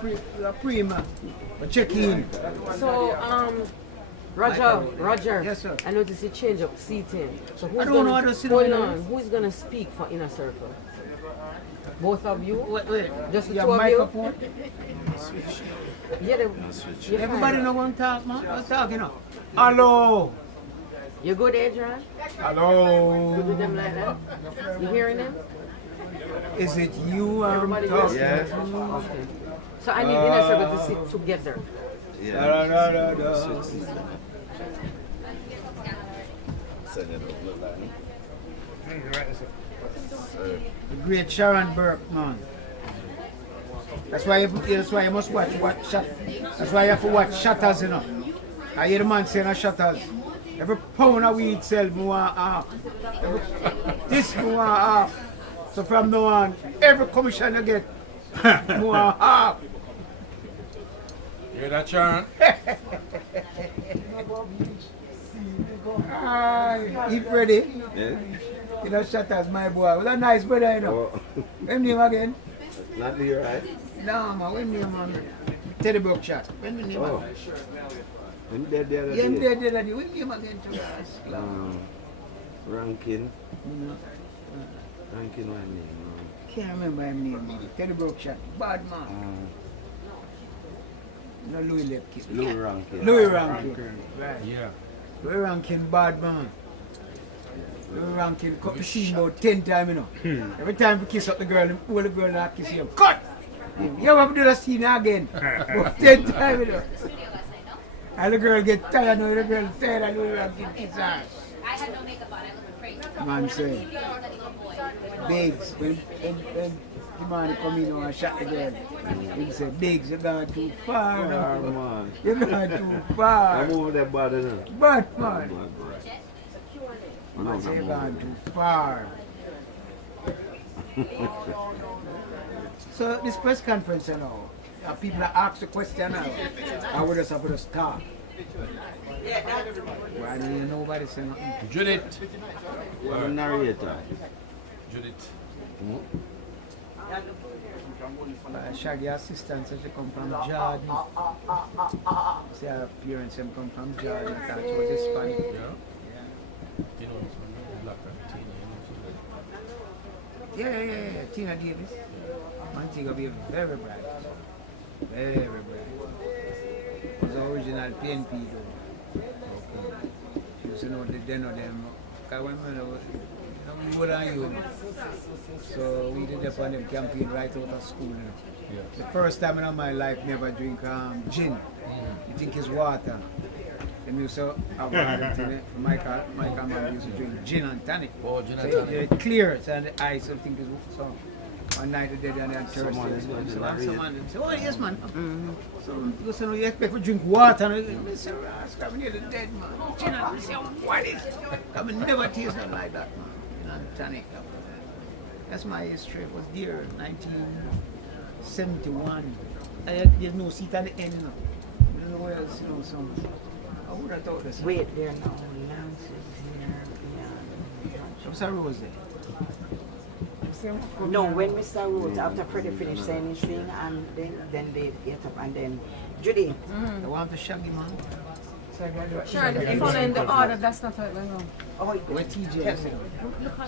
Pree, man. But check in. So, Roger. Yes, sir. I noticed you change up seating. So I don't know how to sit down. Who's gonna speak for Inner Circle? Both of you? Wait. Just the Your two of microphone? you? Yeah, Everybody know one talk, man. What's talking now? Hello. You good, Adrian? Hello. You do them like that? You hearing them? Is it you Everybody talking? Yeah. Okay. So I need Inner Circle to sit together. Yeah. The great Sharon Burke, man. That's why you must watch shot. That's why you have to watch Shatters, you know. I hear the man saying a Shatters. Every pound of weed sell more half. This more half. So from now on, every commission you get more half. You hear that, Sharon? Eat ready. Yeah. You know, Shatters, my boy. What a nice brother, you know. When name again? Not the right. No, man. When name, man? Teddy Brook shot. When name, Oh. man? I'm dead the other Yeah, I'm day. dead the other day. When name again? Ranking. You know, Ranking one name. can't remember his name, man. Teddy Brook shot. Bad man. No Louis Lepkin. Louis Rankin. Louis Rankin. Right. Yeah. Louis Rankin, bad man. Louis Rankin cut the scene about 10 times, you know. Every time we kiss up the girl, all the girl that kiss him. Cut! You have to do the scene again. About 10 times, you know. And the girl get tired now, the girl tired and Louis Rankin kiss her. I had no makeup on. I looked great. Man say, Biggs, when the man come in and shot the girl, he say, Biggs, you gone too far. Oh, man. You gone too far. I'm over there bad enough. But man, No, man say you I'm gone too far. So this press conference, you know, people are ask the question now. I would just have to start. Why do you nobody say nothing? Judith. the narrator. Judith. Shaggy assistant said she come from Jordan. See her parents them come from Jordan. I thought she was Hispanic. Yeah. You know, this one, black and Tina, Yeah. Tina Davis. Montego be very bright. Very bright. Was the original PNP though. She used to know they know them. Because when we were on you. So we did up on them campaign right out of school. You know. Yeah. The first time in my life never drink gin. You think it's water. Then we used to have Michael man used to drink gin and tonic. Oh, gin and So tonic. it clears and the ice I think is so. One night they did and then Thursday. Someone is going to So marry someone said, oh yes man. So you say, no, you expect to drink water and I say, I'm near the dead man. Gin and I say, what is it? I mean never taste nothing like that man. Gin and tonic. That's my history. It was there, 1971. There's no seat at the end, you know. I don't know where else, you know, so I would have thought this. Wait, there now. Lance is here. What's that rose there? No, when Mr. Rhodes, after Freddie finished saying his thing, and then they get up, and then Judy. I want the Shaggy man. Sure, if you follow in the order, that's not how it went on. Oh, Where Teejay is.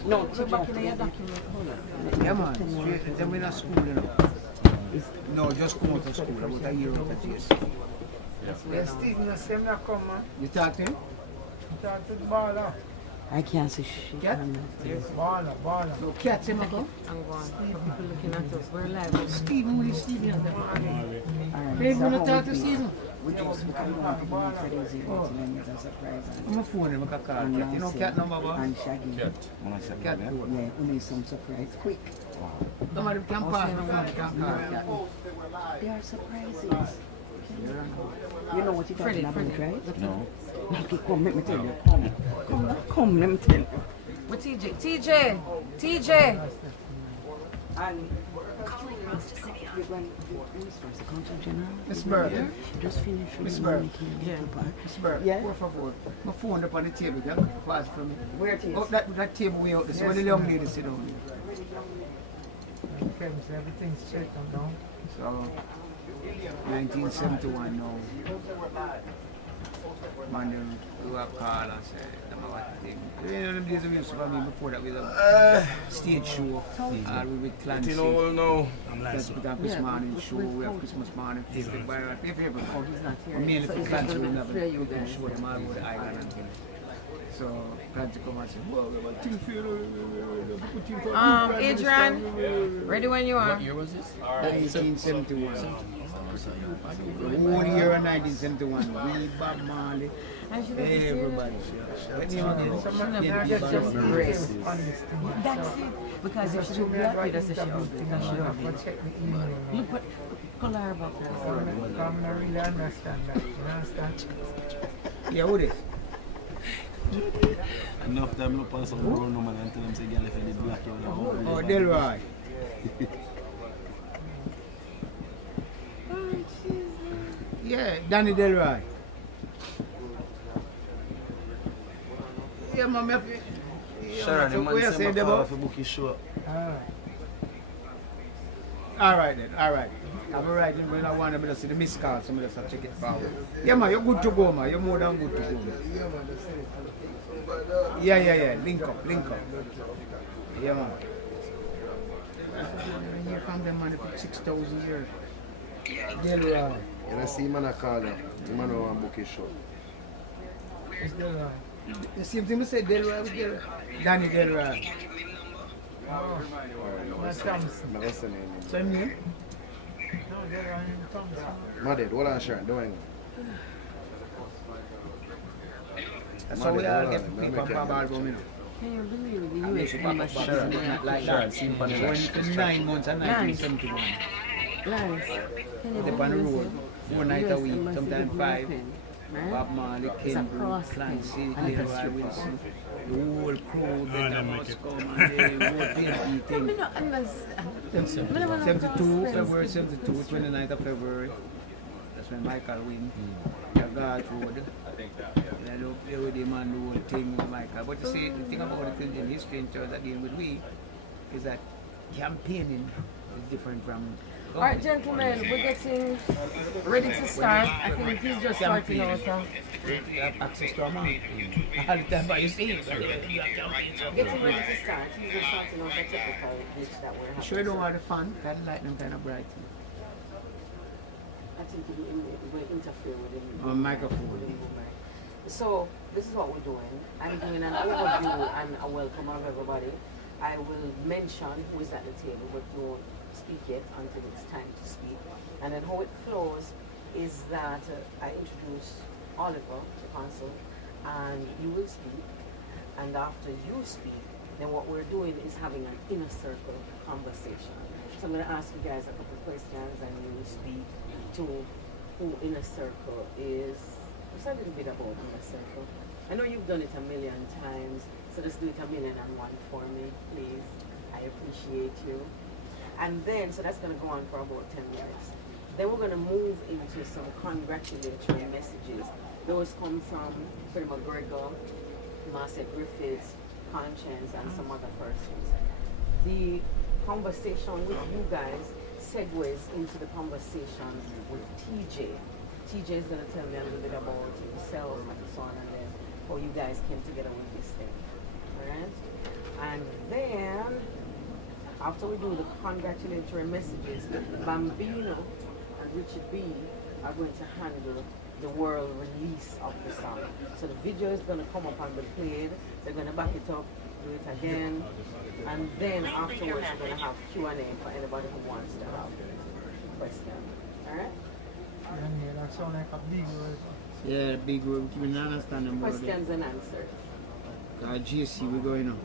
no, Go back in your document. Hold on. Yeah man, straight. And then we're not school, you know. No, just come out of school, about a year out of years. Yes, Stephen, the same that come, man. You talk to him? Talk to the baller. I can't see shit. Cat? Yes, baller. No, cats him up. I'm going. People looking at us. We're live. Stephen, will you Stephen? Alright, Babe, so wanna how talk we to do? Stephen? We just come down to the Freddie's event, and then it's a surprise. I'm a phone him, I can call And cat. You know Nancy cat number, boss? and Shaggy. Cat. Cat Yeah, phone. we need some surprise. Quick. Somebody can pass the phone, you can call cat. They are surprises. You know what you're talking about, right? No. Okay, come, let me tell you. Come, let me tell you. What TJ? TJ! And you're going to the Consul General. Miss Bird. Just finished with Miss the Bird. money. Miss Bird, Yeah? por favor. My phone up on the table, you can pass it for me. Where it is? Oh, that table way out there, so where the young lady sit down. Okay, so everything's straight and down. So, 1971 now. Man, them do a call and say, them a what thing. You know, them days we used to for me before that with a stage show. We with Clancy. You know, no. Let's put on Christmas morning show, we have Christmas morning. If you ever Oh, he's not here. mainly So for it's Clancy, gonna we be have fair, you a guys. show them all over the island and things. So Clancy come and say, well, we have a thing for you. Adrian, ready when you are. What year was this? 1971. One year in 1971. We, Bob Marley, everybody. What name again? Some of them Yeah, are just Bob Marley. grace on this thing. That's it. Because if she black, it doesn't show. Because she don't But check the email. look what color about I'm not really understand that. You understand? Yeah, who this? Enough time look on some road number and tell them say girl if you black you will Oh, Delroy. Yeah, Danny Delroy. Yeah, mom, if you... Sure, the man say say my the car book? for book his show. Alright then, alright. I'm alright, when I want to see the missed call, somebody else check it forward. Yeah, man, you're good to go, man. You're more than good to go, man. Yeah. Link up. Yeah, man. You found them money for 6,000 years. Delroy. You know, see man a call you. The man who want book his show. It's the line. The same thing I said, Delroy was Delroy. Danny Delroy. Oh, that's Thompson. I'm not listening. Same name? No, they're on Thompson. My dad, hold on, Sharon, don't hang That's how we all get people on Bob album, you know. Can you believe the I mean, US Bob embassy Bob is album, there? not like that. When for 9 months and 1971. Lance, can you They on the believe road, this? 4 nights a US week, embassy sometimes is 5. open, man. Bob Marley, It's a Kendrick, cross Clancy, thing, and it's a Delroy strip Wilson. The whole crew, they must come and they rotate the Me thing. not understand. Me never know 72, cross February thing. 72, 29th of February. That's when Michael win. The God road. And I don't play with him and the whole thing with Michael. But you see, the thing about it in history in church that deal with we is that campaigning is different from. All right, gentlemen, we're getting ready to start. I think he's just sorting out. You have access to a man. All the time, but you see it. Getting ready to start. He's just sorting out the technical glitch that we're having. Sure you don't want the fun, that light them kind of bright. I think it will interfere with him. On microphone. So this is what we're doing. I'm doing an overview and a welcome of everybody. I will mention who is at the table, but don't speak yet until it's time to speak. And then how it flows is that I introduce Oliver, the consul, and you will speak. And after you speak, then what we're doing is having an inner circle conversation. So I'm going to ask you guys a couple of questions, and you will speak to who inner circle is. Just a little bit about inner circle. I know you've done it a million times, so just do it 1,000,001 for me, please. I appreciate you. And then, so that's going to go on for about 10 minutes. Then we're going to move into some congratulatory messages. Those come from Freddie McGregor, Marcia Griffiths, Conscience, and some other persons. The conversation with you guys segues into the conversation with Teejay. Teejay is going to tell me a little bit about himself and so on, and then how you guys came together with this thing. Alright? And then, after we do the congratulatory messages, Bambino and Richard Wii are going to handle the world release of the song. So the video is going to come up and be played. They're going to back it up, do it again, and then afterwards we're going to have Q&A for anybody who wants to have questions. Alright? Yeah, that sound like a big word. Yeah, big word. We don't understand them. Questions and answers. GC, we going on.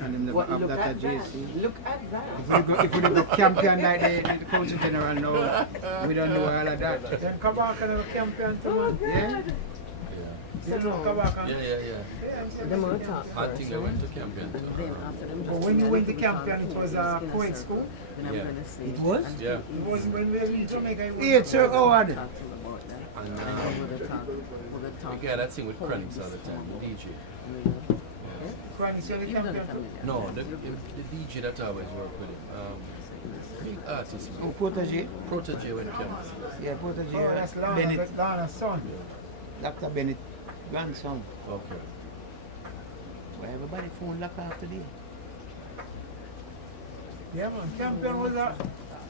And them never What, have look that at at that. GC. Look at that. If we go champion like the Consul General now, we don't know all of that. Then come back and have a campaign to man. Yeah? You know, come back and... Yeah. Them will talk I first, think I went to campaign and too. then after them But just when you tell went me to a little campaign, bit it was about a the co-ed inner school? circle. Then I'm Yeah. going to say. It was? and Yeah. it It was when we were in Jamaica. it was- Yeah, Sir Howard. Talk to them about that. And And then we're going to talk. We're going to talk. yeah, that thing with Chronics all the time, the DJ. Chronic, so the You've done it campaign a too. million. No, the DJ that I always work with him. Big artist, man. Oh, Protege. Protege when comes. Yeah, Protege. Oh, that's Bennett. Lana's son. Dr. Bennett, grandson. Okay. Why everybody phone lock off today? Yeah, man. Champion was a.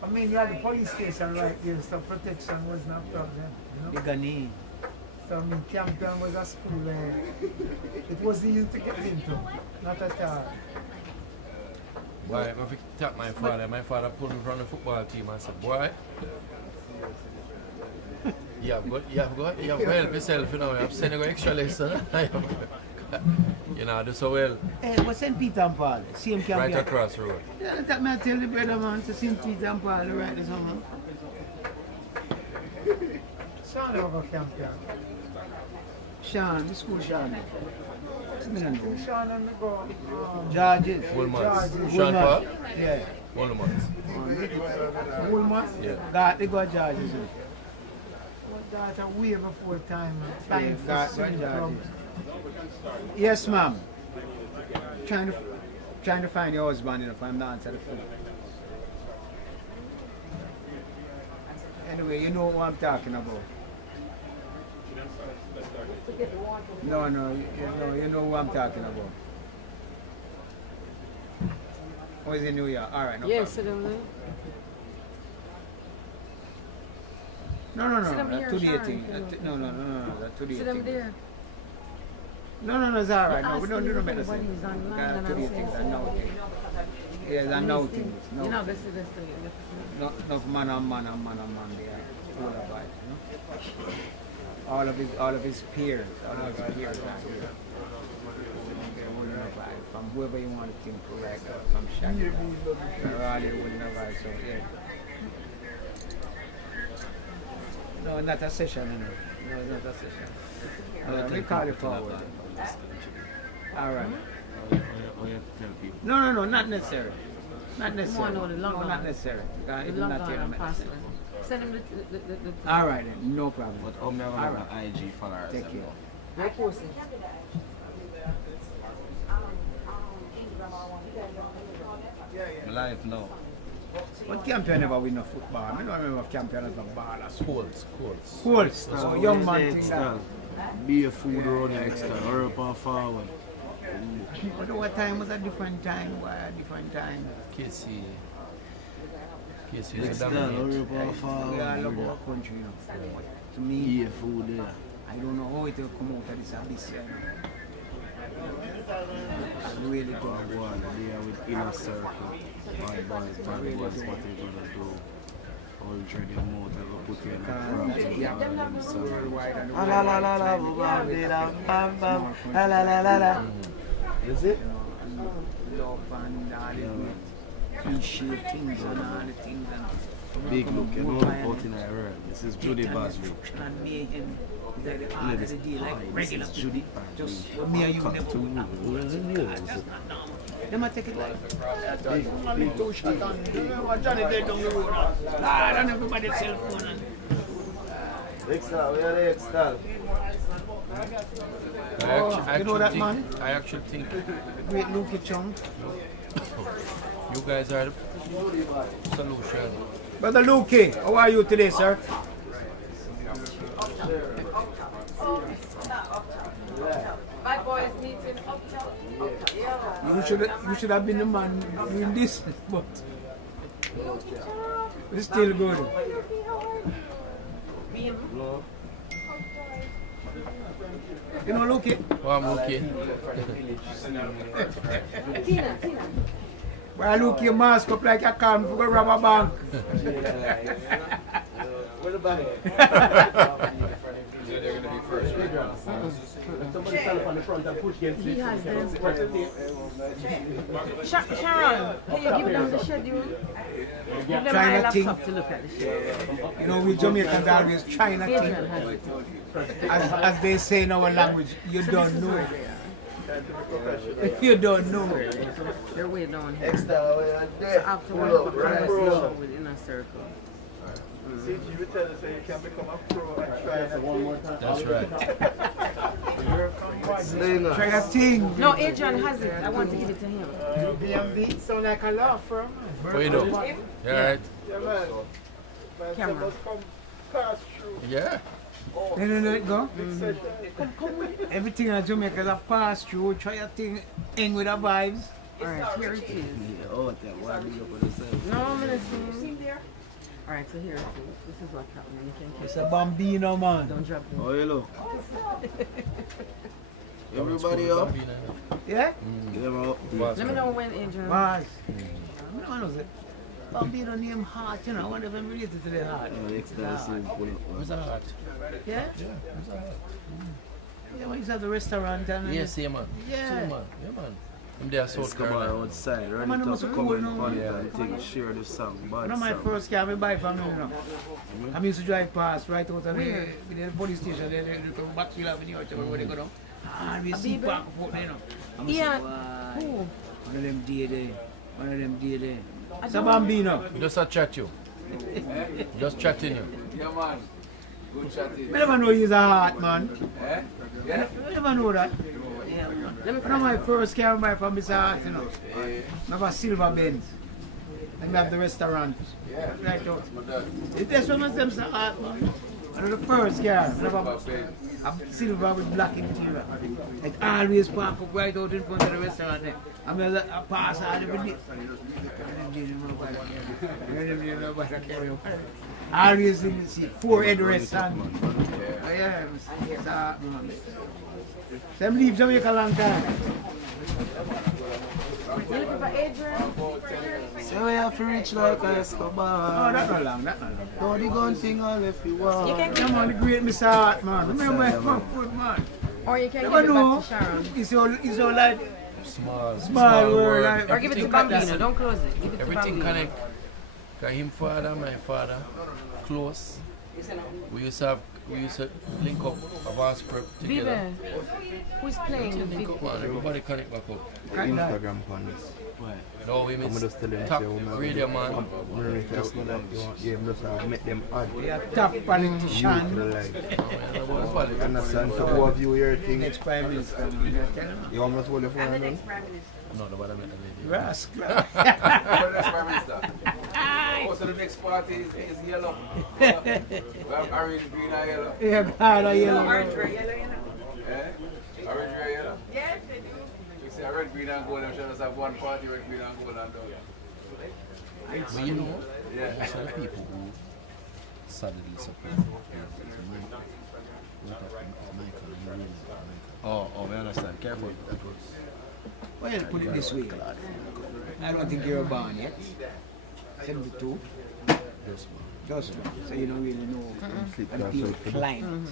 I mean, you had the police station right here, so protection was not a problem. You know? The Ghanaian. So, I mean, Champion was a school where it was easy to get into. Not at all. Boy, I tap my father. My father pulled me from the football team and said, boy, you have to help yourself, you know. You have to send you extra lesson. You know, do so well. Hey, what's St. Peter and Paul? Same camp Right here. across the road. Yeah, that me I tell the brother man to St. Peter and Paul right this summer. Sean over Champion. Sean, the school Sean. Me no know. Sean and me go. Georges. Woolmans. George. Sean Paul? Yeah. Woolmans. Woolman. Yeah. Got they got Georges. That a way before time. Yeah, Time got for swing Georges. clubs. Yes, ma'am. Trying to find your husband if I'm not answer the phone. Anyway, you know what I'm talking about. No, you know what I'm talking about. Oh, is in New York? All right, no Yes, problem. sit them there. No, Sit them that's here, today Sharon, thing. you know. No, that's today Sit them thing. there. No, it's all right. No, we Ask don't do me no if medicine. anybody's online Got and today I'm things saying and now things. Yes, and now things. You know, No, this is. no man on man there. All about it, you know? All of his peers are here. They're holding up by it. From whoever you want to think, like from Shaggy. They're all here holding up by it, so yeah. No, not a session, no, it's not a session. We call it forward. All right. No, not necessary. Not necessary. No, not necessary. The It's long not gone here, and no past medicine. one. Send him the. All right then, no problem. But I'm never All have right. an IG followers. Take care. No posting. Life now. But Campion never win no football. I don't remember Campion as a baller. Colts. Colts, so young man thing that. Be a food road next time. Hurry up and forward. But what time was a different time? Why a different time? Casey is Next a time, dominant. hurry up and We all forward. love our brother. country, you know. To me, Be a food there. I don't know how it will come out of this abyss here. I really don't. Go on, there with inner circle. Bad boys, what they gonna do. All trade them out, they go put you in a crowd. Worldwide and the La la la la la, bam bam, la la la la la. Is it? love and all the appreciate things and all the things and Big look, you know, out in Iran. This is Judy Basley. and me and the art of the day like regular This is Judy. just with me and you never Come to me. that's not normal. Them a take it like me two shot on Johnny dead down the road and everybody cell phone and Extra, we are extra. you know that man? I actually think Great Luke Chung. you guys are the solution. Brother Luke, how are you today, sir? Bad boys meeting. You should have been the man doing this, but it's still good. You know, Luke, Oh, I'm okay. Tina. why Luke your mask up like a can for go rob a bank? Where the bank? They're going to be first. Somebody stand up on the front and push against He this. has them. Sharon, can you give them the schedule? Give them my China thing. laptop to look at the schedule. You know, we Jamaicans always China Adrian thing. has it. As they say in our language, you don't know. You don't know. They're way down here. Extra, we are there. After Pull one up, of right? conversation with Inner Circle. See, if you tell us that you can become a pro and try Extra, one more time. That's right. Slinger. China thing. No, Adrian has it. I want to give it to him. DMV sound like a law firm. What you do? You alright? Yeah, man. Man, Camera. must come pass through. Yeah. Then you let it go. Come with it. Everything in Jamaica is a pass through. Try your thing in with the vibes. Alright, here it is. Oh, that why big up on yourself? No, I'm gonna see. Alright, so here it is. This is what's happening. You can It's catch a bambino, man. Don't drop it. Oh, hello. Everybody up? Yeah? Give them up. Let me know when, Adrian. Bars. I know it. Bambino name heart, you know. I wonder if I'm related to the heart. Oh, next time, see him pull up. Where's that at? Yeah? Yeah, where's that at? Yeah, when he's at the restaurant and Yes, yeah, man. Yeah. See, man. Yeah, man. I'm there, Let's South come Carolina. outside, ready Man, to must come cool and now. fun and things, share the song, bad one of my song. first car I buy from me, you know. I used to drive past right out of the police station, then they come back to Avenue, where they go down. And we see back up there, you know. And we Yeah. say, why? Who? One of them day there. One of them day there. It's a bambino. Just a chat you. Just chatting you. Yeah, man. Good chatting. I never know he's a heart, man. Eh? Yeah? I never know that. One of my first car I buy from Mr. Hart, you know. I have a silver Benz. And we have the restaurant. Yeah. Right out. But that, That's one of them Mr. Hart, man. One of the first car. I have a silver with black interior. It always park up right out in front of the restaurant there. I'm going to pass out every day. I always see 4 headrests and yeah, Mr. Hart, man. Them leave Jamaica a long time. You looking for Adrian? So we have to reach like a Oh, Escobar. that's not long, that's not long. Don't the gun thing all if you want. You can Come on, the great Mr. Hart, man. Remember my foot, man. Or you can Never give it know. back to Sharon. It's all like Small world. world. Like, Or give it to Bambino. Don't close it. Give it to Everything Bambino. connect. Cause him father, my father, close. We used to link up of our script together. Vive, who's playing the Link big up, man. Everybody connect back up. Instagram pants. No, we I'm miss just telling top you, radio man. Yeah, I'm just make them add. they are top politician. You understand? So who have you your thing? Next Prime Minister. You almost hold the phone on them? No, nobody met the lady. Rascal. for the next Prime Minister. Also, the next party is yellow. We have orange, green, and yellow. Yeah, God, I yellow. Eh? Orange, red, yellow? Yes, they do. You say red, green, and gold. I'm sure there's have one party, red, green, and gold, and done. But you know, Yeah. some people who suddenly support Oh, we understand. Careful. Well, put it this way. I don't think you're born yet. 72. Just one. So you don't really know until you climb.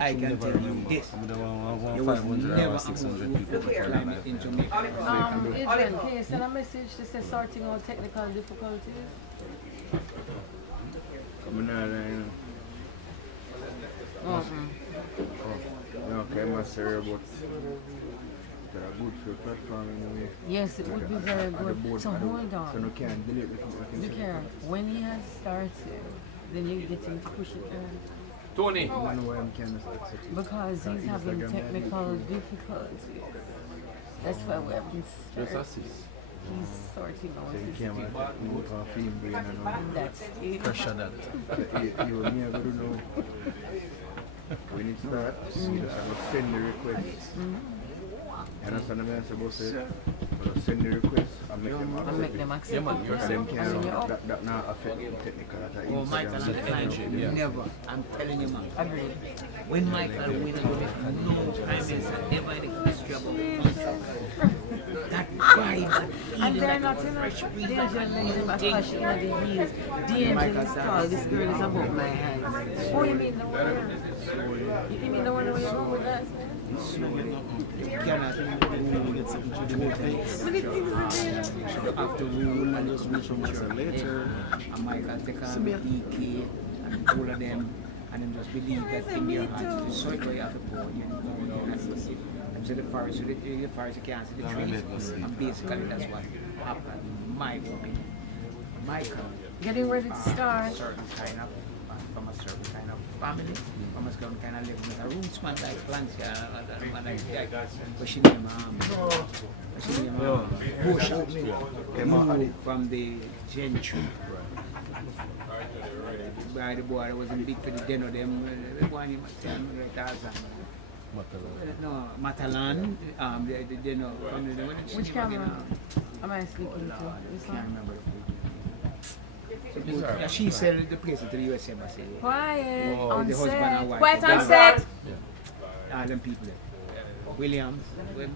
I can tell you this. You was never supposed to climb it in Jamaica. Adrian, can you send a message to say sorting out technical difficulties? Okay, my sir, but they're good for platform anyway. Yes, it would be very good. So hold So on. no can't delete it. Look here. When he has started, then you get him to push it on. Tony. I don't know why I'm can't accept it. Because he's having technical difficulties. That's why we haven't Just started. assist. He's sorting out So you his can't thing. move off film brain and all. That's it. Pressure that. You and me, I don't know. When it starts, you just have to send the request. You understand what I'm supposed to say? So send the request and make them And accept make it. them accept Yeah, man, it. you're And saying them And then you're can't, up. that not affect the technical. That Oh, Michael Instagram. and energy, Clive, yeah. never. I'm telling you, man. Agreed. When Michael win, no Prime Minister ever in the history of the country. That vibe, that And feeling they're like not a in fresh a breeze. danger letting them crush in the heels. The angel is tall, this girl is above my head. Oh, you mean the one here? You mean the one where you're going with us? You cannot get something to do with it. But it is the After we will and just reach out later, and Michael take on EK and all of them, and then just believe that in their heart, the circle you have to go, you know, that's the city. So the forest, you can't see the trees, and basically that's what happened in my opinion. Michael, Getting ready to start. certain kind of, from a certain kind of family, from a certain kind of living with a roots man like plants, like that, but she named Bush, from the Gentry. By the boy that wasn't big for the den of them. Everyone in no, Matalan. The den of Which camera am I speaking to? This can't one? remember. Yeah, she sold the place to the US Embassy. Quiet Oh. on The husband and set. wife. Quiet on Yeah. set. All them people there. Williams, Williams,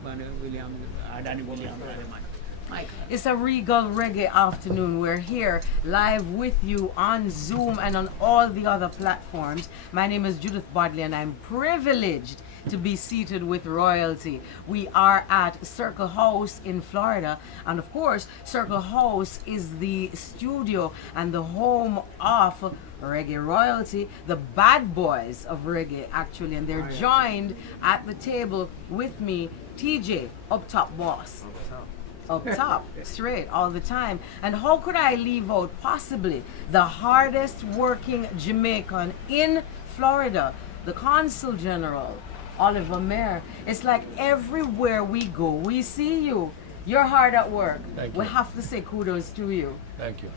Danny Williams, all them man. Mike. It's a regal reggae afternoon. We're here live with you on Zoom and on all the other platforms. My name is Judith Bodley and I'm privileged to be seated with royalty. We are at Circle House in Florida, and of course Circle House is the studio and the home of reggae royalty, the bad boys of reggae actually, and they're joined at the table with me, Teejay, up top boss. Up top, straight, all the time. And how could I leave out possibly the hardest working Jamaican in Florida, the Consul General, Oliver Mayer. It's like everywhere we go, we see you. You're hard at work. Thank We you. have to say kudos to you. Thank you.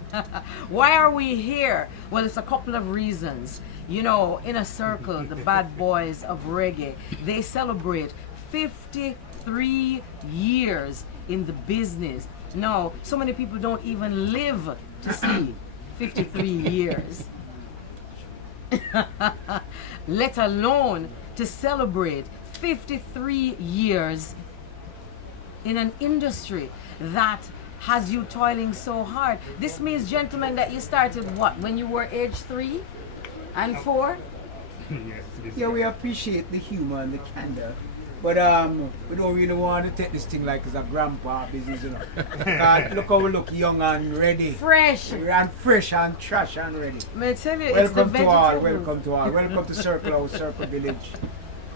Why are we here? Well, it's a couple of reasons. You know, in a circle, the bad boys of reggae, they celebrate 53 years in the business. No, so many people don't even live to see 53 years. Let alone to celebrate 53 years in an industry that has you toiling so hard. This means, gentlemen, that you started what, when you were age 3 and 4? Yeah, we appreciate the humor and the candor, but we don't really want to take this thing like it's a grandpa business, you know. Look how we look young and ready. Fresh. And fresh and trash and ready. May I tell you, it's the Welcome to all, vegetables. welcome to all. Welcome to Circle House, Circle Village.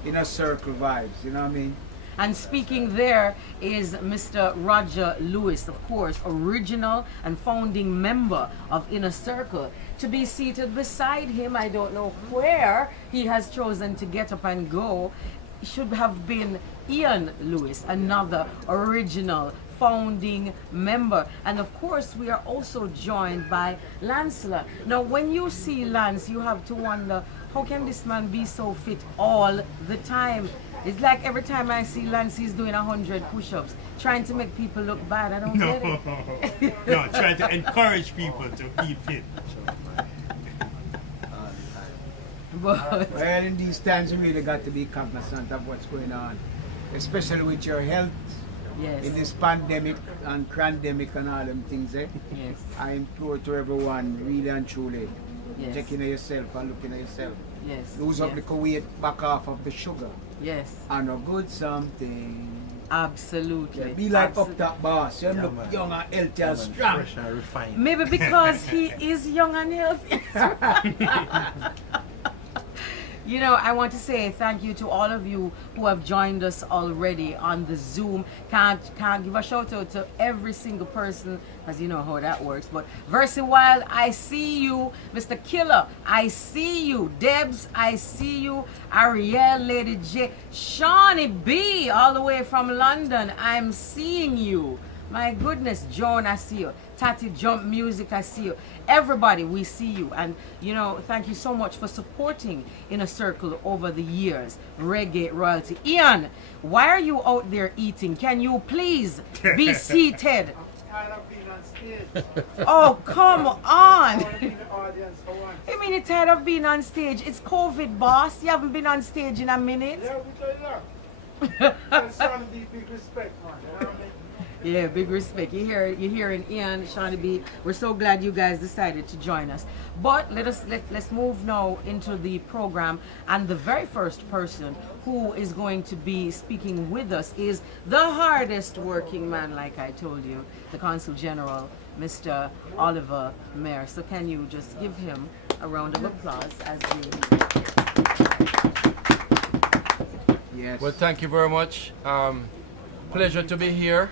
In a circle vibes, you know what I mean? And speaking there is Mr. Roger Lewis, of course, original and founding member of Inner Circle. To be seated beside him, I don't know where he has chosen to get up and go, should have been Ian Lewis, another original founding member. And of course, we are also joined by Lancelot. Now, when you see Lance, you have to wonder, how can this man be so fit all the time? It's like every time I see Lance, he's doing 100 push-ups, trying to make people look bad. I don't get it. No, try to encourage people to be fit. But Well, in these times, you really got to be cognizant of what's going on, especially with your health yes, in this pandemic and cranemic and all them things. Eh? yes, I implore to everyone, really and truly, yes, checking at yourself and looking at yourself. yes, Lose up yes, the weight, back off of the sugar, yes, and a good something. absolutely. Yeah, be like Absolutely. up top boss. You look man. young and healthy and strong. Fresh and refined. Maybe because he is young and healthy. You know, I want to say thank you to all of you who have joined us already on the Zoom. Can't give a shout out to every single person, because you know how that works. But Versi Wild, I see you. Mr. Killer, I see you. Debs, I see you. Ariel, Lady J, Shawnee B, all the way from London, I'm seeing you. My goodness, Joan, I see you. Tati Jump Music, I see you. Everybody, we see you. And, you know, thank you so much for supporting Inner Circle over the years. Reggae royalty. Ian, why are you out there eating? Can you please be seated? Tired of being on stage. Oh, come on. I want to be in the audience for once. You mean you're tired of being on stage? It's COVID, boss. You haven't been on stage in a minute. Yeah, we tell you that. There's some big respect, man. You know what I mean? Yeah, big respect. You're hearing Ian, Shawnee B. We're so glad you guys decided to join us. But let's move now into the program, and the very first person who is going to be speaking with us is the hardest working man, like I told you, the Consul General, Mr. Oliver Mayer. So can you just give him a round of applause as we... Yes. Well, thank you very much. Pleasure to be here.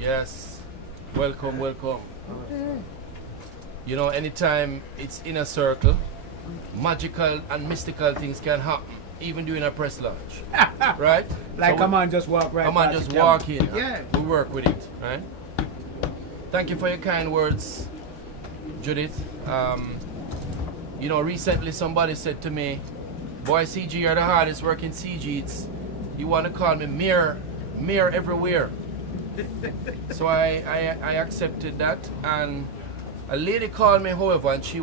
Yes. Welcome, welcome. You know, anytime it's in a circle, magical and mystical things can happen, even during a press launch. Right? Like So a man just walk right a man past just the walk camera. in. Yeah. We work with it, right? Thank you for your kind words, Judith. You know, recently somebody said to me, boy, CG, you're the hardest working CG. You want to call me mayor everywhere. So I accepted that, and a lady called me, however, and she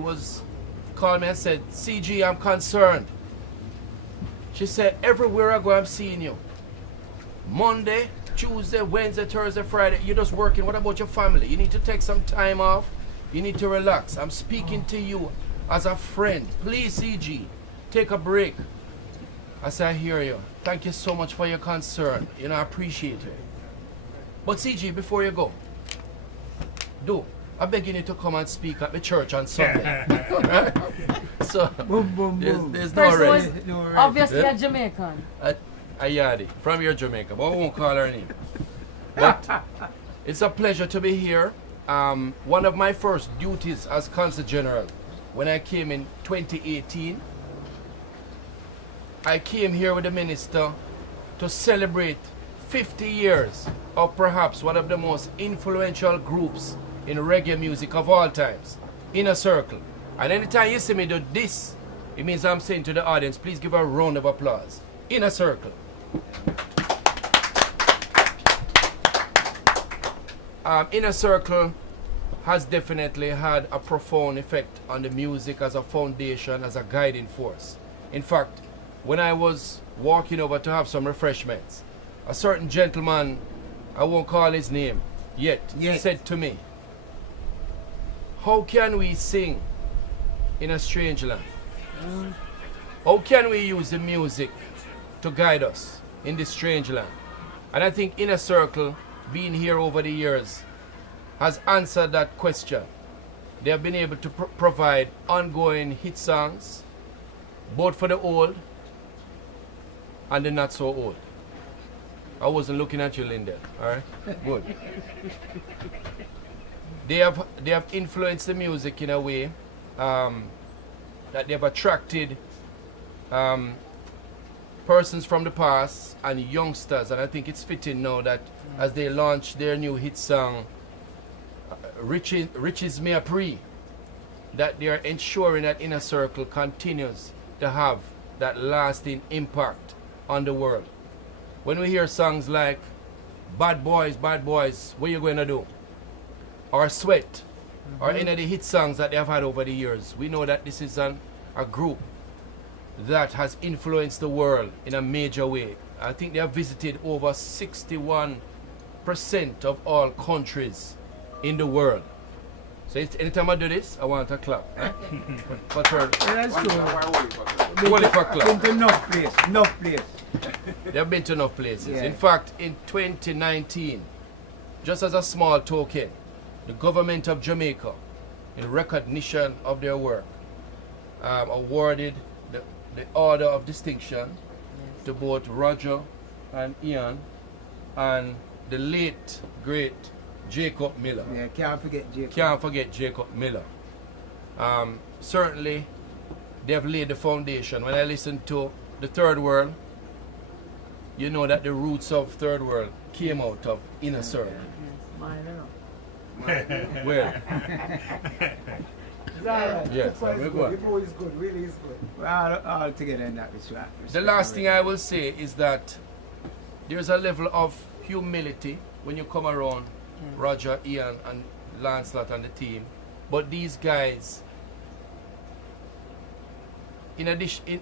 called me and said, CG, I'm concerned. She said, everywhere I go, I'm seeing you. Monday, Tuesday, Wednesday, Thursday, Friday, you're just working. What about your family? You need to take some time off. You need to relax. I'm speaking to you as a friend. Please, CG, take a break. I said, I hear you. Thank you so much for your concern. You know, I appreciate it. But CG, before you go, I'm begging you to come and speak at the church on Sunday. Right? So, there's no rest. Obviously a Jamaican. A yardie from your Jamaica, but I won't call her name. But it's a pleasure to be here. One of my first duties as Consul General, when I came in 2018, I came here with the minister to celebrate 50 years of perhaps one of the most influential groups in reggae music of all times, Inner Circle. And anytime you see me do this, it means I'm saying to the audience, please give a round of applause. Inner Circle. Inner Circle has definitely had a profound effect on the music as a foundation, as a guiding force. In fact, when I was walking over to have some refreshments, a certain gentleman, I won't call his name yet, said to me, how can we sing in a strange land? How can we use the music to guide us in this strange land? And I think Inner Circle, being here over the years, has answered that question. They have been able to provide ongoing hit songs, both for the old and the not so old. I wasn't looking at you, Linda. All right, good. They have influenced the music in a way that they have attracted persons from the past and youngsters, and I think it's fitting now that as they launch their new hit song, Riches Wii, Pree, that they are ensuring that Inner Circle continues to have that lasting impact on the world. When we hear songs like Bad Boys, what you going to do? Or Sweat, or any of the hit songs that they have had over the years, we know that this is a group that has influenced the world in a major way. I think they have visited over 61% of all countries in the world. So anytime I do this, I want to clap. Right? But That's good. Hold it for clap. Been to enough place. They have been to enough places. Yeah. In fact, in 2019, just as a small token, the government of Jamaica, in recognition of their work, awarded the Order of Distinction to both Roger and Ian and the late, great Jacob Miller. Yeah, can't forget Jacob. Can't forget Jacob Miller. Certainly, they have laid the foundation. When I listen to the Third World, you know that the roots of Third World came out of Inner Circle. Well, yes, we're good. People is good, really is good. We're all together in that respect. The last thing I will say is that there's a level of humility when you come around Roger, Ian, and Lancelot and the team. But these guys, in addition,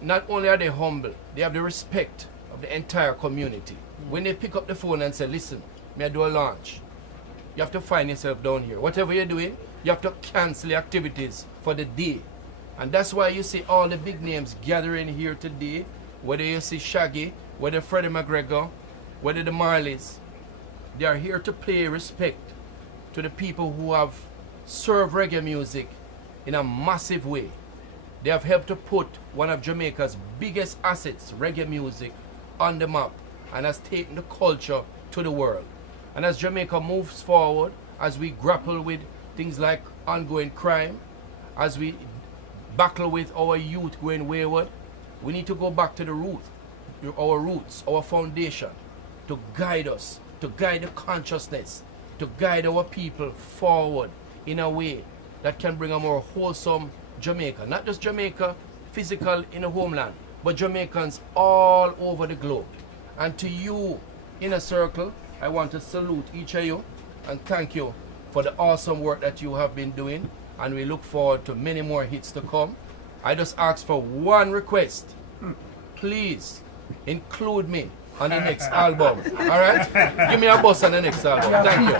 not only are they humble, they have the respect of the entire community. When they pick up the phone and say, listen, may I do a launch? You have to find yourself down here. Whatever you're doing, you have to cancel the activities for the day. And that's why you see all the big names gathering here today, whether you see Shaggy, whether Freddie McGregor, whether the Marleys. They are here to pay respect to the people who have served reggae music in a massive way. They have helped to put one of Jamaica's biggest assets, reggae music, on the map and has taken the culture to the world. And as Jamaica moves forward, as we grapple with things like ongoing crime, as we battle with our youth going wayward, we need to go back to the roots, our foundation, to guide us, to guide the consciousness, to guide our people forward in a way that can bring a more wholesome Jamaica. Not just Jamaica, physical in the homeland, but Jamaicans all over the globe. And to you, Inner Circle, I want to salute each of you and thank you for the awesome work that you have been doing. And we look forward to many more hits to come. I just ask for one request. Please include me on the next album. Alright? Give me a bus on the next album. Thank you.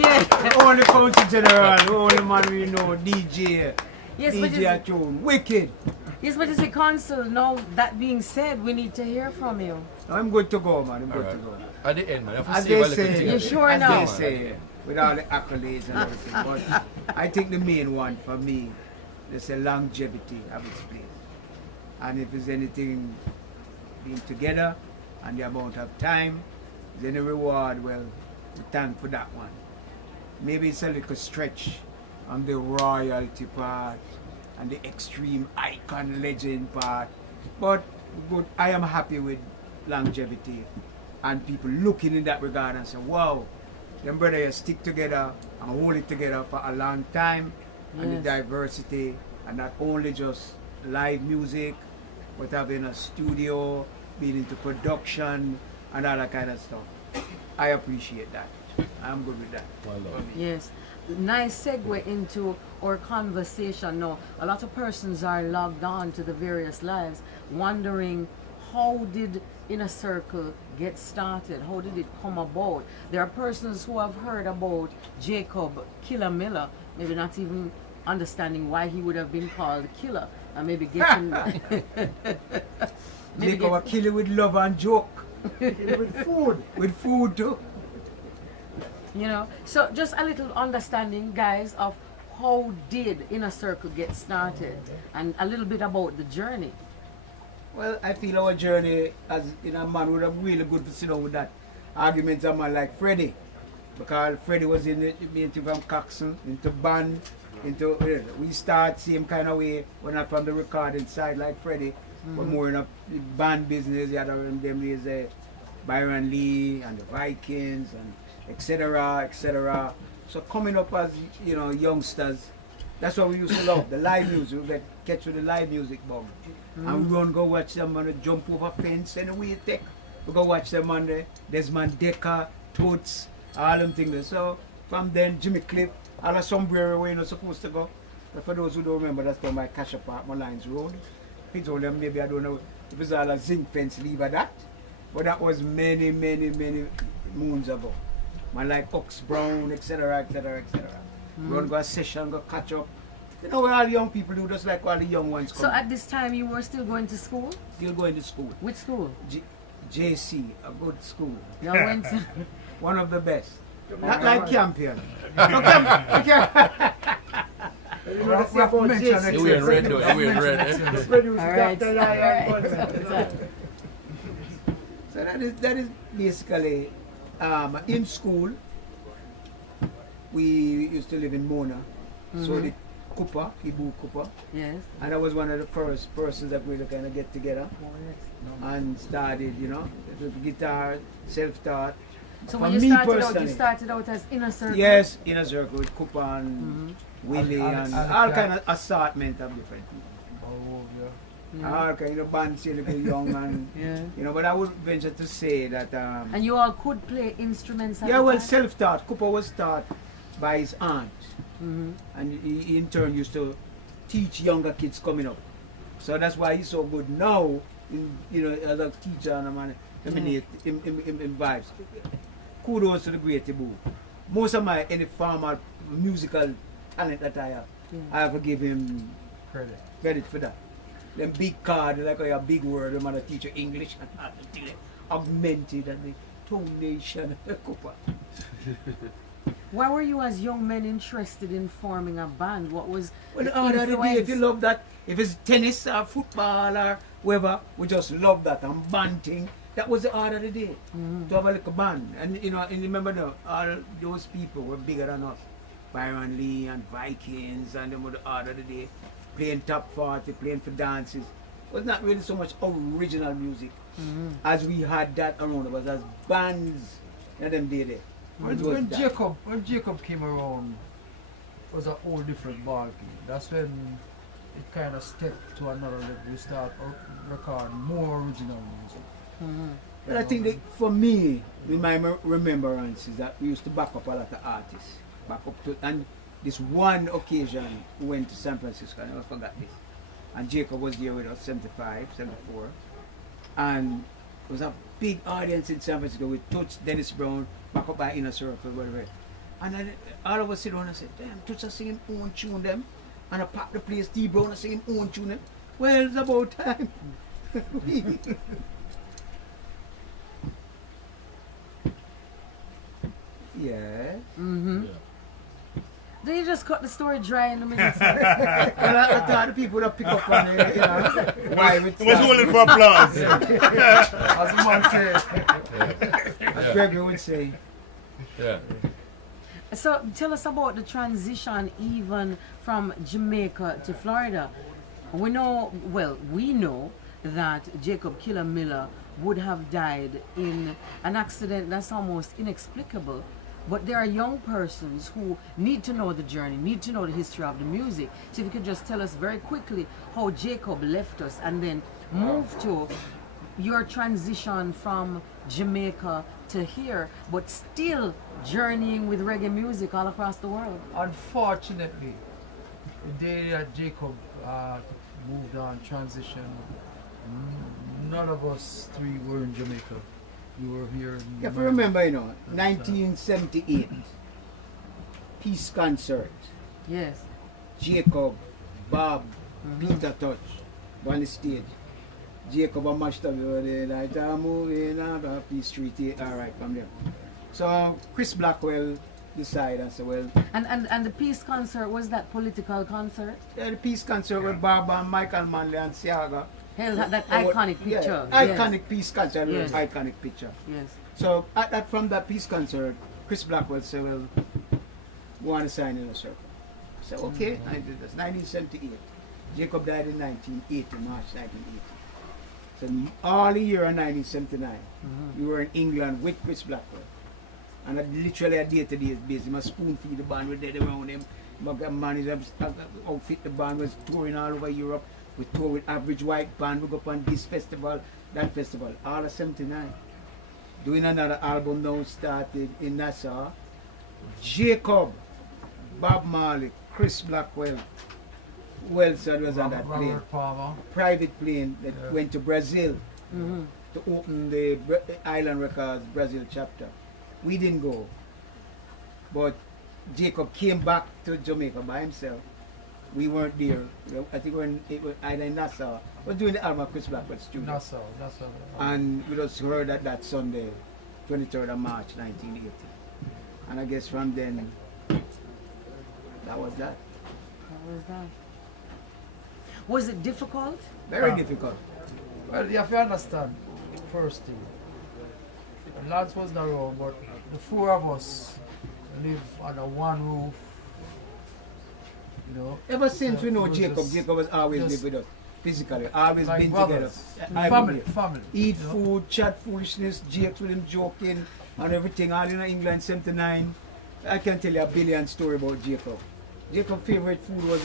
Yeah. Only Consul General, the only man we know, DJ. Yes, but DJ at tune. Wicked. Yes, but you say, Consul, now that being said, we need to hear from you. I'm good to go, man. I'm good to go. At the end, man. I have to As save a they little say, thing. You sure as now? they say, with all the accolades and everything. But I think the main one for me is the longevity of its place. And if there's anything being together and the amount of time, there's any reward, well, we thank for that one. Maybe it's a little stretch on the royalty part and the extreme icon legend part. But good, I am happy with longevity and people looking in that regard and say, wow, them brothers stick together and hold it together for a long time. And the diversity, and not only just live music, but having a studio, being into production and all that kind of stuff. I appreciate that. I'm good with that. Yes. Nice segue into our conversation now. A lot of persons are logged on to the various lives wondering, how did Inner Circle get started? How did it come about? There are persons who have heard about Jacob Killer Miller, maybe not even understanding why he would have been called Killer, and maybe getting Jacob a kill it with love and joke. With food. With food too. You know, so just a little understanding, guys, of how did Inner Circle get started, and a little bit about the journey. Well, I feel our journey as a man would have really good to sit down with that argument of a man like Freddie. Because Freddie was into from Coxon, into band, into we start same kind of way, we're not from the recording side like Freddie, but more in a band business. You had them is Byron Lee and the Vikings and etc. etc. So coming up as youngsters, that's what we used to love, the live music. We get catch with the live music bug. And we run go watch them on the jump over fence and we take. We go watch them on the Desmond Decker, Toots, all them things. So from then Jimmy Cliff, all the sombrero where you're not supposed to go. But for those who don't remember, that's from my cash apartment Lines Road. He told them maybe I don't know if it's all a zinc fence leave of that. But that was many moons ago. Man like Ox Brown, etc. Run go a session, go catch up. You know what all young people do, just like all the young ones come. So at this time you were still going to school? Still going to school. Which school? JC, a good school. You went to one of the best. Not like Campion. No, Campion. You know, that's about JC. We in red though, we in red. Alright. So that is basically in school. We used to live in Mona. So the Cooper, Ibu Cooper. Yes. And I was one of the first persons that we kind of get together and started, with guitar, self-taught. So For when you me started out, personally, you started out as Inner Circle? Yes, Inner Circle with Cooper and Willie and all kind of assortment of different people. All kind of bands, young and but I would venture to say that. And you all could play instruments? Yeah, well, self-taught. Cooper was taught by his aunt. And he in turn used to teach younger kids coming up. So that's why he's so good now, as a teacher and a man, in vibes. Kudos to the great Ibu. Most of any formal musical talent that I have to give him credit for that. Them big card, like a big word, the man teach you English and augmented and the tonation of Cooper. Why were you as young men interested in forming a band? What was the day, if you love that, if it's tennis or football or whatever, we just love that and banding. That was the order of the day, to have a little band. And and remember all those people were bigger than us. Byron Lee and Vikings and them were the order of the day. Playing top 40, playing for dances. It was not really so much original music as we had that around us as bands in them day there. It was that. When Jacob came around, it was a whole different ball game. That's when it kind of stepped to another level. We start recording more original music. But I think that for me, in my remembrance, is that we used to back up a lot of artists. Back up to, and this one occasion we went to San Francisco, I never forgot this. And Jacob was there with us, 75, 74. And it was a big audience in San Francisco with Toots, Dennis Brown, back up by Inner Circle, whatever. And then all of us sit down and said, damn, Toots are singing own tune them. And I packed the place, T Brown are singing own tune them. Well, it's about time. Yeah. Mm-hmm. Did you just cut the story dry in the middle? Well, I thought the people would pick up on it, you know. Why It was holding for applause. As the man said. As Gregory would say. Yeah. So tell us about the transition even from Jamaica to Florida. We know that Jacob Killer Miller would have died in an accident that's almost inexplicable. But there are young persons who need to know the journey, need to know the history of the music. So if you could just tell us very quickly how Jacob left us and then move to your transition from Jamaica to here, but still journeying with reggae music all across the world. Unfortunately, the day that Jacob moved on, transitioned, none of us three were in Jamaica. We were here. You have to remember, you know, 1978, Peace Concert. Yes. Jacob, Bob, Peter Touch, on the stage. Jacob and mashed up over there, like, I'm moving up Peace Street, alright, from there. So, Chris Blackwell decided, and said, well... And the Peace Concert, was that political concert? Yeah, the Peace Concert with Bob and Michael Manley and Siaga. Hell, that iconic picture. Yeah, yes. iconic Peace Concert, Yes. iconic picture. Yes. So, from that Peace Concert, Chris Blackwell said, well, we want to sign in a circle. I said, okay, I did this. 1978. Jacob died in 1980, March 1980. So all the year in 1979, we were in England with Chris Blackwell. And I literally a day-to-day basis. I spoon feed the band, we dead around him. My manager outfit the band, was touring all over Europe. We tour with Average White Band, we go up on this festival, that festival, all of 79. Doing another album now started in Nassau. Jacob, Bob Marley, Chris Blackwell, who else was on that plane? Robert Palmer. Private plane that went to Brazil to open the Island Records Brazil chapter. We didn't go, but Jacob came back to Jamaica by himself. We weren't there. I think we were either in Nassau. We were doing the album of Chris Blackwell's studio. Nassau. And we just heard that Sunday, 23rd of March 1980. And I guess from then, that was that. What was that? Was it difficult? Very difficult. Well, you have to understand, first thing, Lance was not around, but the four of us live under one roof. You know. Ever since we know Jacob, just, Jacob has always lived with us. Physically, always like been brothers. together. Family. Eat food, chat foolishness, Jakes with him joking and everything. All in England, 79. I can tell you a billion story about Jacob. Jacob's favorite food was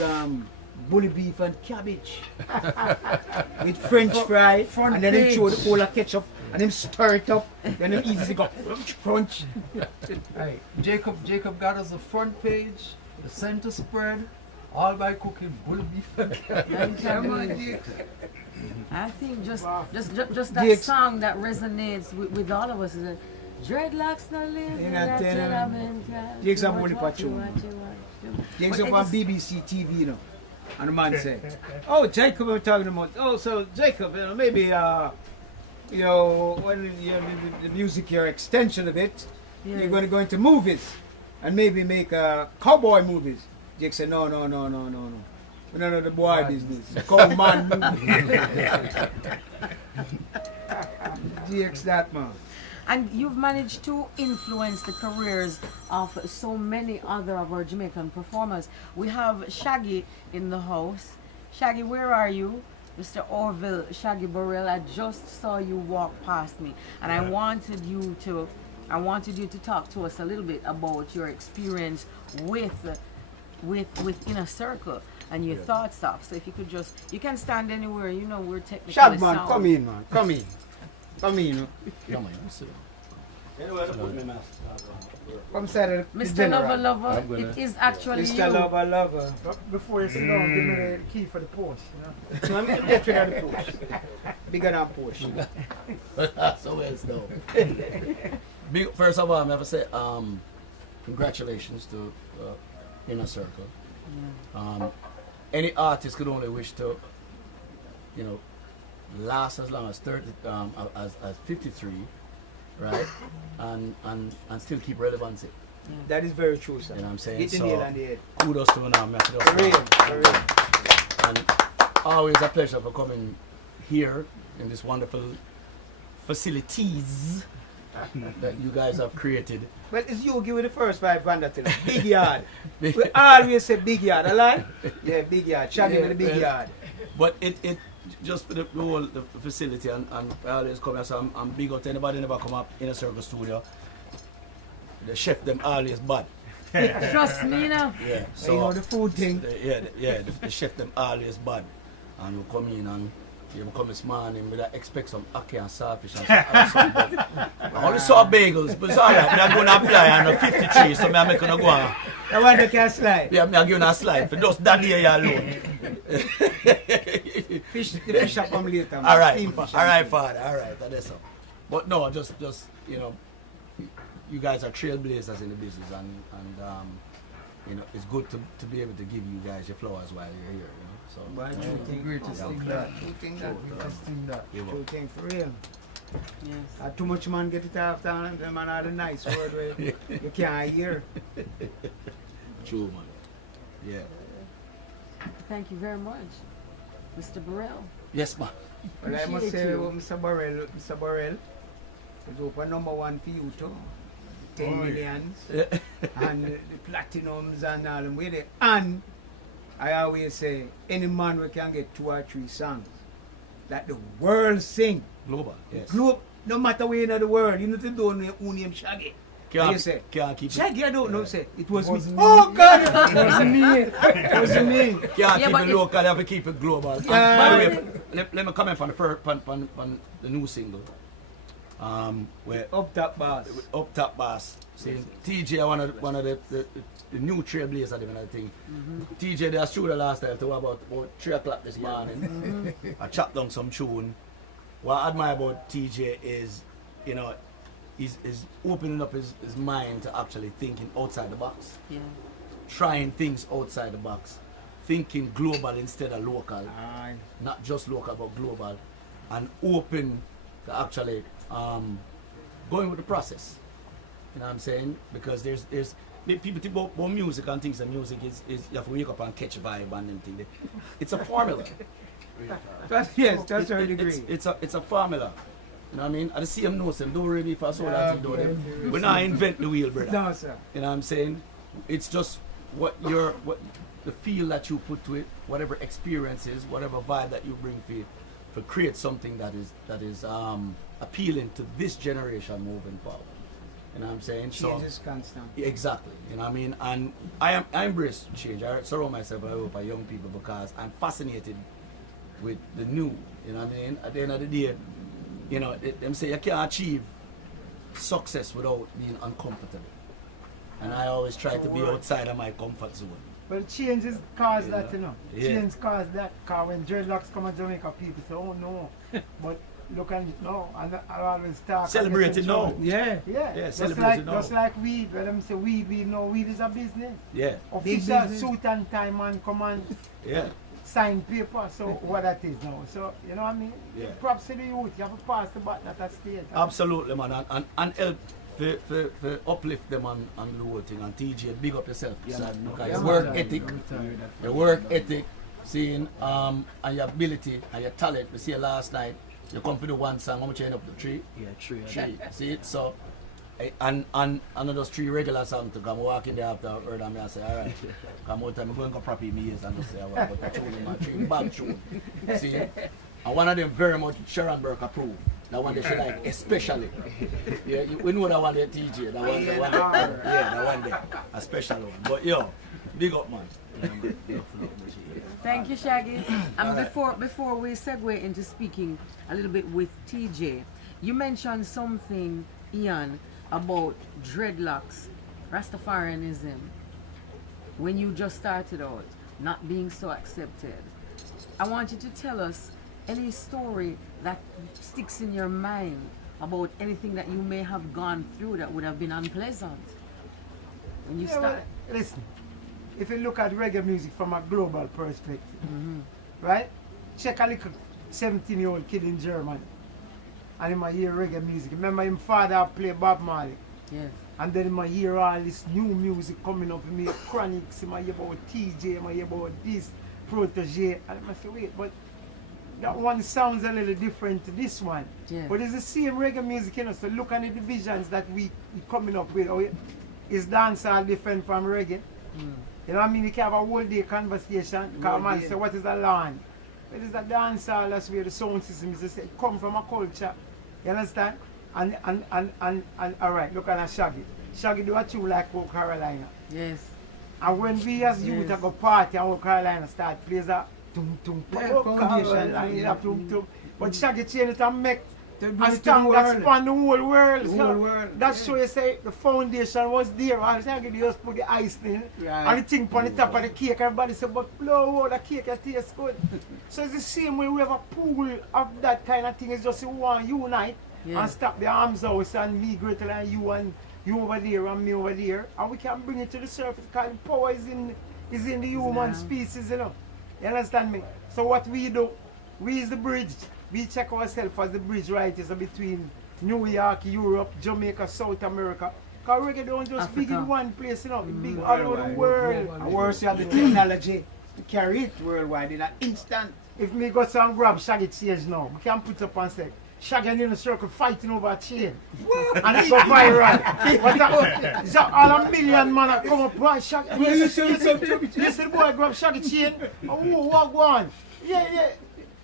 bully beef and cabbage with French fry, and then him throw the whole of ketchup and him stir it up, then him easily go crunch. Hey, Jacob got us the front page, the center spread, all by cooking bully beef and cabbage. I think just that song that resonates with all of us is that dreadlocks not living Jake's up on the patrol. Jake's up on BBC TV, you know. And the man said, oh, Jacob, we're talking about, oh, so Jacob, maybe, you know, when the music, your extension of it, you're going to go into movies and maybe make cowboy movies. Jake said, no. We don't know the boy business. Cow man movie. Jake's that man. And you've managed to influence the careers of so many other of our Jamaican performers. We have Shaggy in the house. Shaggy, where are you? Mr. Orville Shaggy Burrell, I just saw you walk past me. And I wanted you to I wanted you to talk to us a little bit about your experience with Inner Circle and your thoughts of. So if you could just, you can stand anywhere. You know we're technically Shag man, sound. come in, man. Come in. Come in. Yeah, man, you see. Come side the Mr. general. Lover, it is actually Mr. you. Lover. But before you sit down, give me the key for the Porsche, you know. So I'm going to get rid of the Porsche. Bigger than Porsche. So it's no. Big, first of all, I'm going to say congratulations to Inner Circle. Any artist could only wish to, you know, last as long as 30, as 53, right? And still keep relevancy. That is very true, sir. You know what I'm saying? Hit the So, nail on the head. kudos to them. For real, for real. And always a pleasure for coming here in this wonderful facilities that you guys have created. Well, it's you give me the first 5 grand till big yard. We always say big yard, alright? Yeah, big yard. Shaggy with the big yard. But it just for the whole the facility and I always come here, so I'm big up to anybody never come up in a circle studio. The chef them always bad. Trust me now. Yeah. So You know the food thing. The chef them always bad. And you come in and you come this morning, but I expect some ackee and saltfish and something. I only saw bagels, but it's alright. I'm going to apply on a 53, so I'm making a go on. I want to can slide. Yeah, I'm giving a slide for just that day alone. The fish up come later. Man. Alright, father, alright, that's all. But no, just you know, you guys are trailblazers in the business and you know, it's good to be able to give you guys your flowers while you're here, you know. So Greatest thing that. Greatest thing that. True thing for real. Yes. Too much man get it after and them man are the nice word where you can't hear. True, man. Yeah. Thank you very much, Mr. Burrell. Yes, man. Well, I must Appreciate say, you. Mr. Burrell, is open #1 for you too. 10 millions and the platinums and all them with it. And I always say, any man we can get 2 or 3 songs that the world sing. Global, yes. No matter where in the world, you need to know who name Shaggy. And you say, Can't keep Shaggy, I don't know, say, it was me. Wasn't Oh God, it wasn't me. It wasn't me. Can't Yeah, keep but it local, you have to keep it global. And Yeah. by the way, let me comment on the first, on the new single. Where Up top boss. Up Top Bass. See, Teejay, one of the new trailblazer, them and I think. Teejay, they showed the last time to about 3 o'clock this morning. I chopped down some tune. What I admire about Teejay is, you know, he's opening up his mind to actually thinking outside the box. Yeah. Trying things outside the box. Thinking global instead of local. Aye. Not just local but global. And open to actually going with the process. You know what I'm saying? Because there's people think about music and things, and music is you have to wake up and catch a vibe and them thing. It's a formula. Yes, that's a degree. It's a formula. You know what I mean? I the same notes them don't really for so that thing do. We not invent the wheel, brother. No, sir. You know what I'm saying? It's just what the feel that you put to it, whatever experiences, whatever vibe that you bring for create something that is appealing to this generation moving forward. You know what I'm saying? Change is constant. Exactly. You know what I mean? And I embrace change. I surround myself with young people because I'm fascinated with the new. You know what I mean? At the end of the day, you know, them say you can't achieve success without being uncomfortable. And I always try to be outside of my comfort zone. But change is cause that, you know. Yeah. Change cause that. Because when dreadlocks come to Jamaica, people say, oh no. But look at it now. And I always talk. Celebrate it now. Yeah. Yeah. Celebrate it now. Just like weed. When them say weed is a business. Yeah. Official business. suit and tie man come and Yeah. sign paper. So what that is now. So, you know what I mean? Yeah. Props to the youth. You have to pass the button at that stage. Absolutely, man. And help for uplift them on the whole thing. And Teejay, big up yourself. Because your work ethic, seeing and your ability and your talent. We see you last night. You come for the one song. How much you end up the 3? Yeah, 3. Three. See it? So, and those 3 regular songs to come walk in there after I heard them. I say, alright. Come out time, I'm going to properly me ears and just say, but I told him, 3 bad tune. See? And one of them very much Sharon Burke approved. That one that she like, especially. Yeah, we know that one there, Teejay. That one, that one there. A special one. But yo, big up, man. Thank you, Shaggy. And before we segue into speaking a little bit with Teejay, you mentioned something, Ian, about dreadlocks, Rastafarianism, when you just started out, not being so accepted. I want you to tell us any story that sticks in your mind about anything that you may have gone through that would have been unpleasant when you started. Well, listen, if you look at reggae music from a global perspective, right? Check a little 17-year-old kid in Germany, and he might hear reggae music. Remember his father played Bob Marley? Yes. And then he might hear all this new music coming up. He might hear Chronics, he might hear about Teejay, he might hear about this, Protégé. And I must say, wait, but that one sounds a little different to this one. Yeah. But it's the same reggae music, you know, so look at the divisions that we coming up with. Is dancehall different from reggae? You know what I mean? You can have a whole day conversation. Because man say, what is a land? It is a dancehall, that's where the sound system is. It come from a culture. You understand? And alright, look at that Shaggy. Shaggy do a tune like Old Carolina. Yes. And when we as youth go party and Old Carolina start plays that tum tum tum. But Shaggy change it and make a song that span the whole world. So that show you say the foundation was there. And Shaggy just put the ice in. And the thing on the top of the cake, everybody say, but blow out the cake, it tastes good. So it's the same way we have a pool of that kind of thing. It's just we want to unite and stop the arms house and me greater than you and you over there and me over there. And we can bring it to the surface because the power is in the human species, you know. You understand me? So what we do, we is the bridge. We check ourselves as the bridge writers between New York, Europe, Jamaica, South America. Because reggae don't just big in one place, you know, it's big all over the world. And worse, you have the technology to carry it worldwide in an instant. If me go and grab Shaggy change now, we can put up and say, Shaggy and in a circle fighting over a chain. And it go viral. But all a million man come up, boy, Shaggy. Listen, boy, grab Shaggy chain. Oh, what go on? Yeah.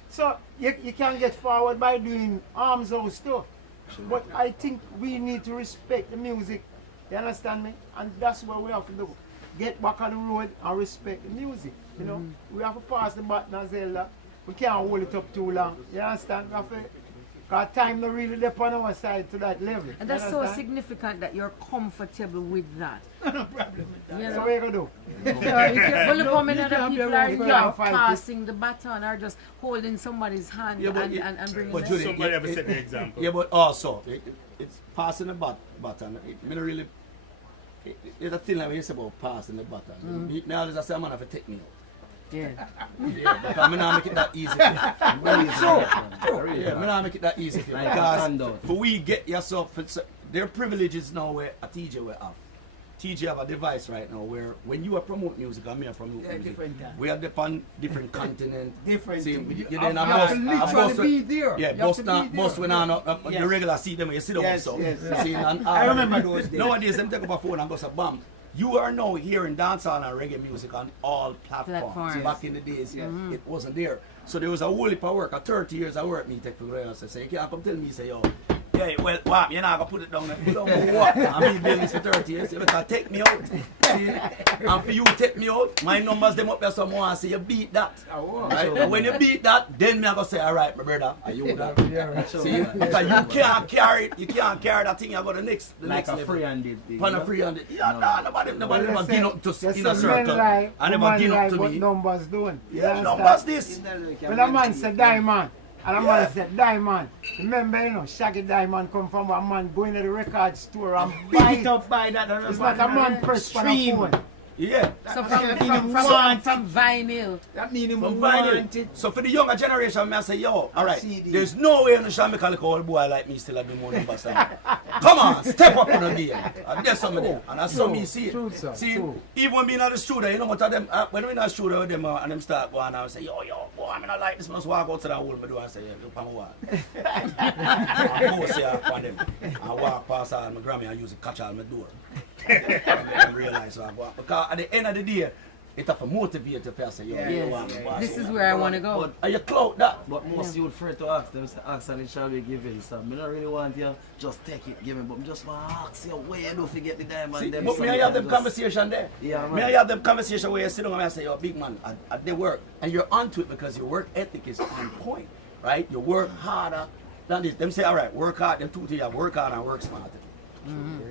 So you can get forward by doing arms house stuff. But I think we need to respect the music. You understand me? And that's what we have to do. Get back on the road and respect the music. You know? We have to pass the baton as Zelda. We can't hold it up too long. You understand? We have to, because time not really depend on our side to that level. And that's so significant that you're comfortable with that. No problem. You know? So what you going to do? Well, look how many other people are here passing the baton or just holding somebody's hand and bringing them. Somebody ever set the example. Yeah, but also, it's passing the baton. It's a thing like when you say about passing the baton. Me always say, man, have to take me out. Yeah. Because I'm not make it that easy. I'm not make it that easy. Because for we get yourself, there are privileges now where a Teejay will have. Teejay have a device right now where when you are promote music and me are promote music, we are on different continent. Different. See, You then have to literally be there. Yeah, bus when the regular see them when you sit down. Yes, so. yes. See, I remember those days. Nowadays, them take up a phone and go say, bam. You are now hearing dancehall and reggae music on all platforms. Back in the days, it wasn't there. So there was a whole heap of work, 30 years of work me take for going and say, you can't come tell me, say, yo, yeah, well, what, you're not going to put it down there. Put down what? I've been doing this for 30 years. You better take me out. See? And for you take me out, my numbers them up there somewhere and say, you beat that. Right? And when you beat that, then me I go say, all right, my brother, are you that? See? Because you can't carry that thing, you go the next level. Like a free-handed thing. Pan a free-handed. Yeah, nobody never get up to in a circle. Lie, I never get up to what me. numbers doing. Yeah, numbers this. When a man said diamond, and a man said diamond. Remember, you know, Shaggy Diamond come from a man going to the record store and buy it up by that. It's not a man press for a phone. Yeah. So from vinyl. That means from vinyl. So for the younger generation, I say, yo, alright, there's no way in the Jamaica like old boy like me still have the money numbers. Come on, step up on the game. And there's some of them. And that's how me see it. True, sir. See, True. even being at the studio, you know what of them, when we're in the studio with them and them start going and say, yo, boy, I mean, I like this, must walk out to that wall, but I say, yeah, look on my wall. And go say upon them. And walk past all my Grammy and use it catch all my door. And realize what I go. Because at the end of the day, it have to motivate you to say, yo, you want to boss. This is where I want to go. But are you clout that? But most you would afraid to ask them, say, ask and it shall be given. So I don't really want you just take it, give me, but I just want to ask you where you do forget the diamond. See, them but me I have them conversation there. Yeah, man. Me I have them conversation where you sit down and I say, yo, big man, at the work. And you're onto it because your work ethic is on point, right? You work harder than this. Them say, all right, work hard. Them two things, work hard and work smart.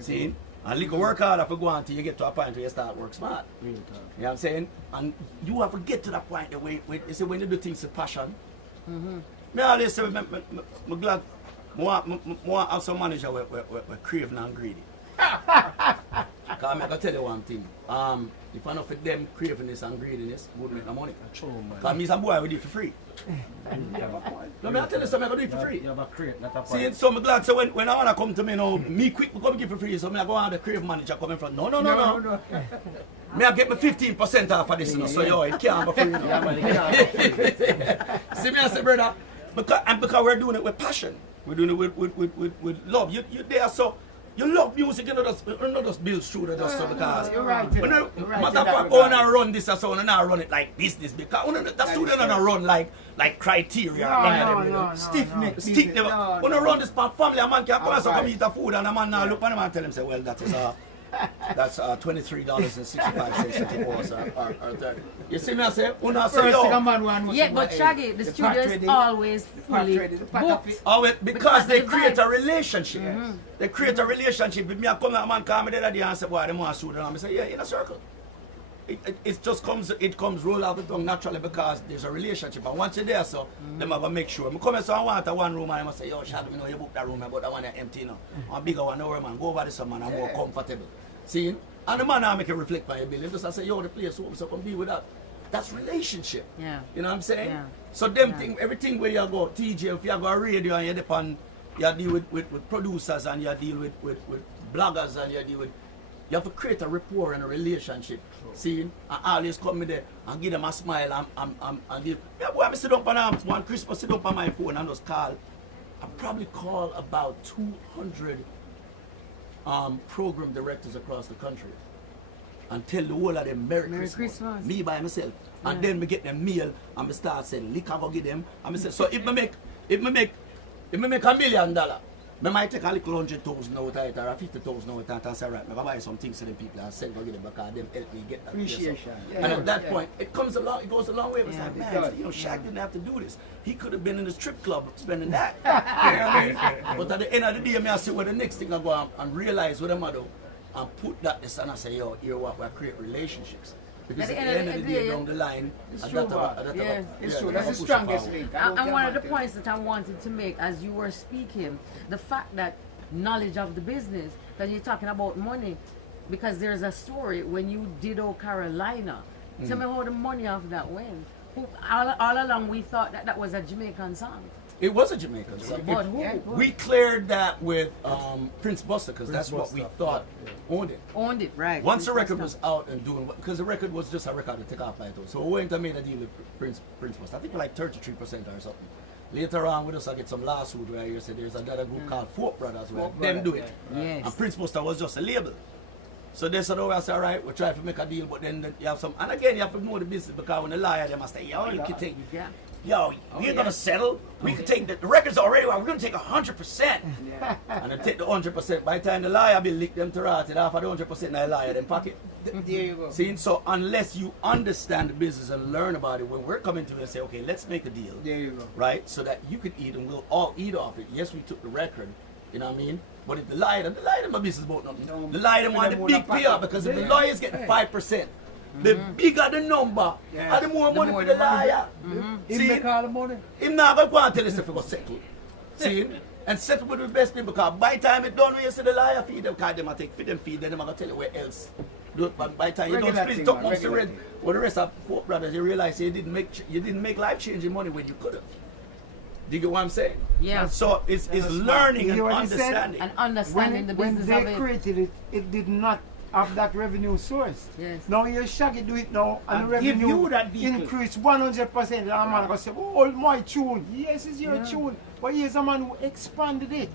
See? And you can work hard if you go on until you get to a point where you start work smart. You know what I'm saying? And you have to get to that point where you see when you do things with passion. Me always say, I'm glad I want to have some manager with craving and greedy. Because I'm going to tell you one thing. If I know for them cravingness and greediness, would make no money. Because me some boy will do it for free. No, I tell you something, I do it for free. You have a crate, not a See, point. so I'm glad, so when I want to come to me now, me quick, come give for free, so I go on the crave manager coming from, no. Me I get me 15% off of this, you know, so yo, it can't be free. See me, I say, brother, because we're doing it with passion. We're doing it with love. You there, so you love music, you know, just build through the dust, because You're right. matter of fact, when I run this, so I not run it like business, because that's who they don't run like criteria. No. Stiff neck. When I run this family, a man can come and come eat a food, and a man now look at him and tell him, say, well, that's $23.65 or 30. You see me, I say, Yeah, but Shaggy, the studio is always fully booked. Always, because they create a relationship. They create a relationship. With me, I come to a man, call me the other day and say, boy, they want to shoot. And I say, yeah, in a circle. It just comes roll out the tongue naturally because there's a relationship. And once you're there, so them have to make sure. I come and say, I want a one room, and I say, yo, Shaggy, you know, you book that room, but that one is empty now. A bigger one, no man, go over this one, man, I'm more comfortable. See? And the man now make it reflect on your bill. Just I say, yo, the place open, so come be with that. That's relationship. Yeah. You know what I'm saying? Yeah. So them thing, everything where you go, Teejay, if you go radio and you depend, you deal with producers and you deal with bloggers and you deal with, you have to create a rapport and a relationship. See? And always come there and give them a smile and deal. Yeah, boy, I sit up on one Christmas, sit up on my phone and just call. I probably call about 200 program directors across the country and tell the whole of them Merry Christmas. Me by myself. Yeah. And then me get them meal and me start saying liquor go give them. And me say, so if me make $1 million, me might take a little 100,000 out of it or 50,000 out of it and say, right, me go buy some things to them people and send go give them because them help me get that. Appreciation. And at that point, it goes a long way. It's like, man, you know, Shaq didn't have to do this. He could have been in the strip club spending that. You know what I mean? But at the end of the day, I see where the next thing I go and realize what I'm going to do and put that this and I say, yo, here what we create relationships. Because at the end of the day, down the line, it's true. It's true. That's the strongest link. And one of the points that I wanted to make as you were speaking, the fact that knowledge of the business, that you're talking about money, because there's a story when you did Carolina. Tell me how the money of that went. All along we thought that was a Jamaican song. It was a Jamaican song. But who? We cleared that with Prince Buster because that's what we thought owned it. Owned it, right. Once the record was out and doing, because the record was just a record to take off by it. So we went and made a deal with Prince Buster. I think like 33% or something. Later on, we just get some lawsuit where you said there's another group called Folk Brothers where them do it. Yes. And Prince Buster was just a label. So they said, oh, I said, all right, we'll try to make a deal, but then you have some, and again, you have to know the business because when the liar, they must say, yo, you can take, yo, we're going to settle. We can take the records already, we're going to take 100%. And then take the 100%. By the time the liar will lick them to rot it off of the 100% in the liar, then pocket. There you go. See, so unless you understand the business and learn about it, when we're coming to it and say, okay, let's make a deal. There you go. Right? So that you could eat and we'll all eat off it. Yes, we took the record, you know what I mean? But if the lawyer my business about nothing. The lawyer want the big payout because if the lawyer's getting 5%, the bigger the number, and the more money for the lawyer. Him make all the money. Him not going to go and tell us if we go settle. See? And settle with the best people because by the time it's done, when you see the lawyer feed them, because they might take feed them, then they're going to tell you where else. But by the time you don't split it up most the rest, for the rest of Folk Brothers, you realize you didn't make life-changing money when you could have. Do you get what I'm saying? Yeah. So it's learning and understanding. And understanding the business when of they it. created it, it did not have that revenue source. Yes. Now you Shaggy do it now and the give revenue you that vehicle. increase 100%. And a man go say, oh, my tune. Yes, it's your tune. But here's a man who expanded it.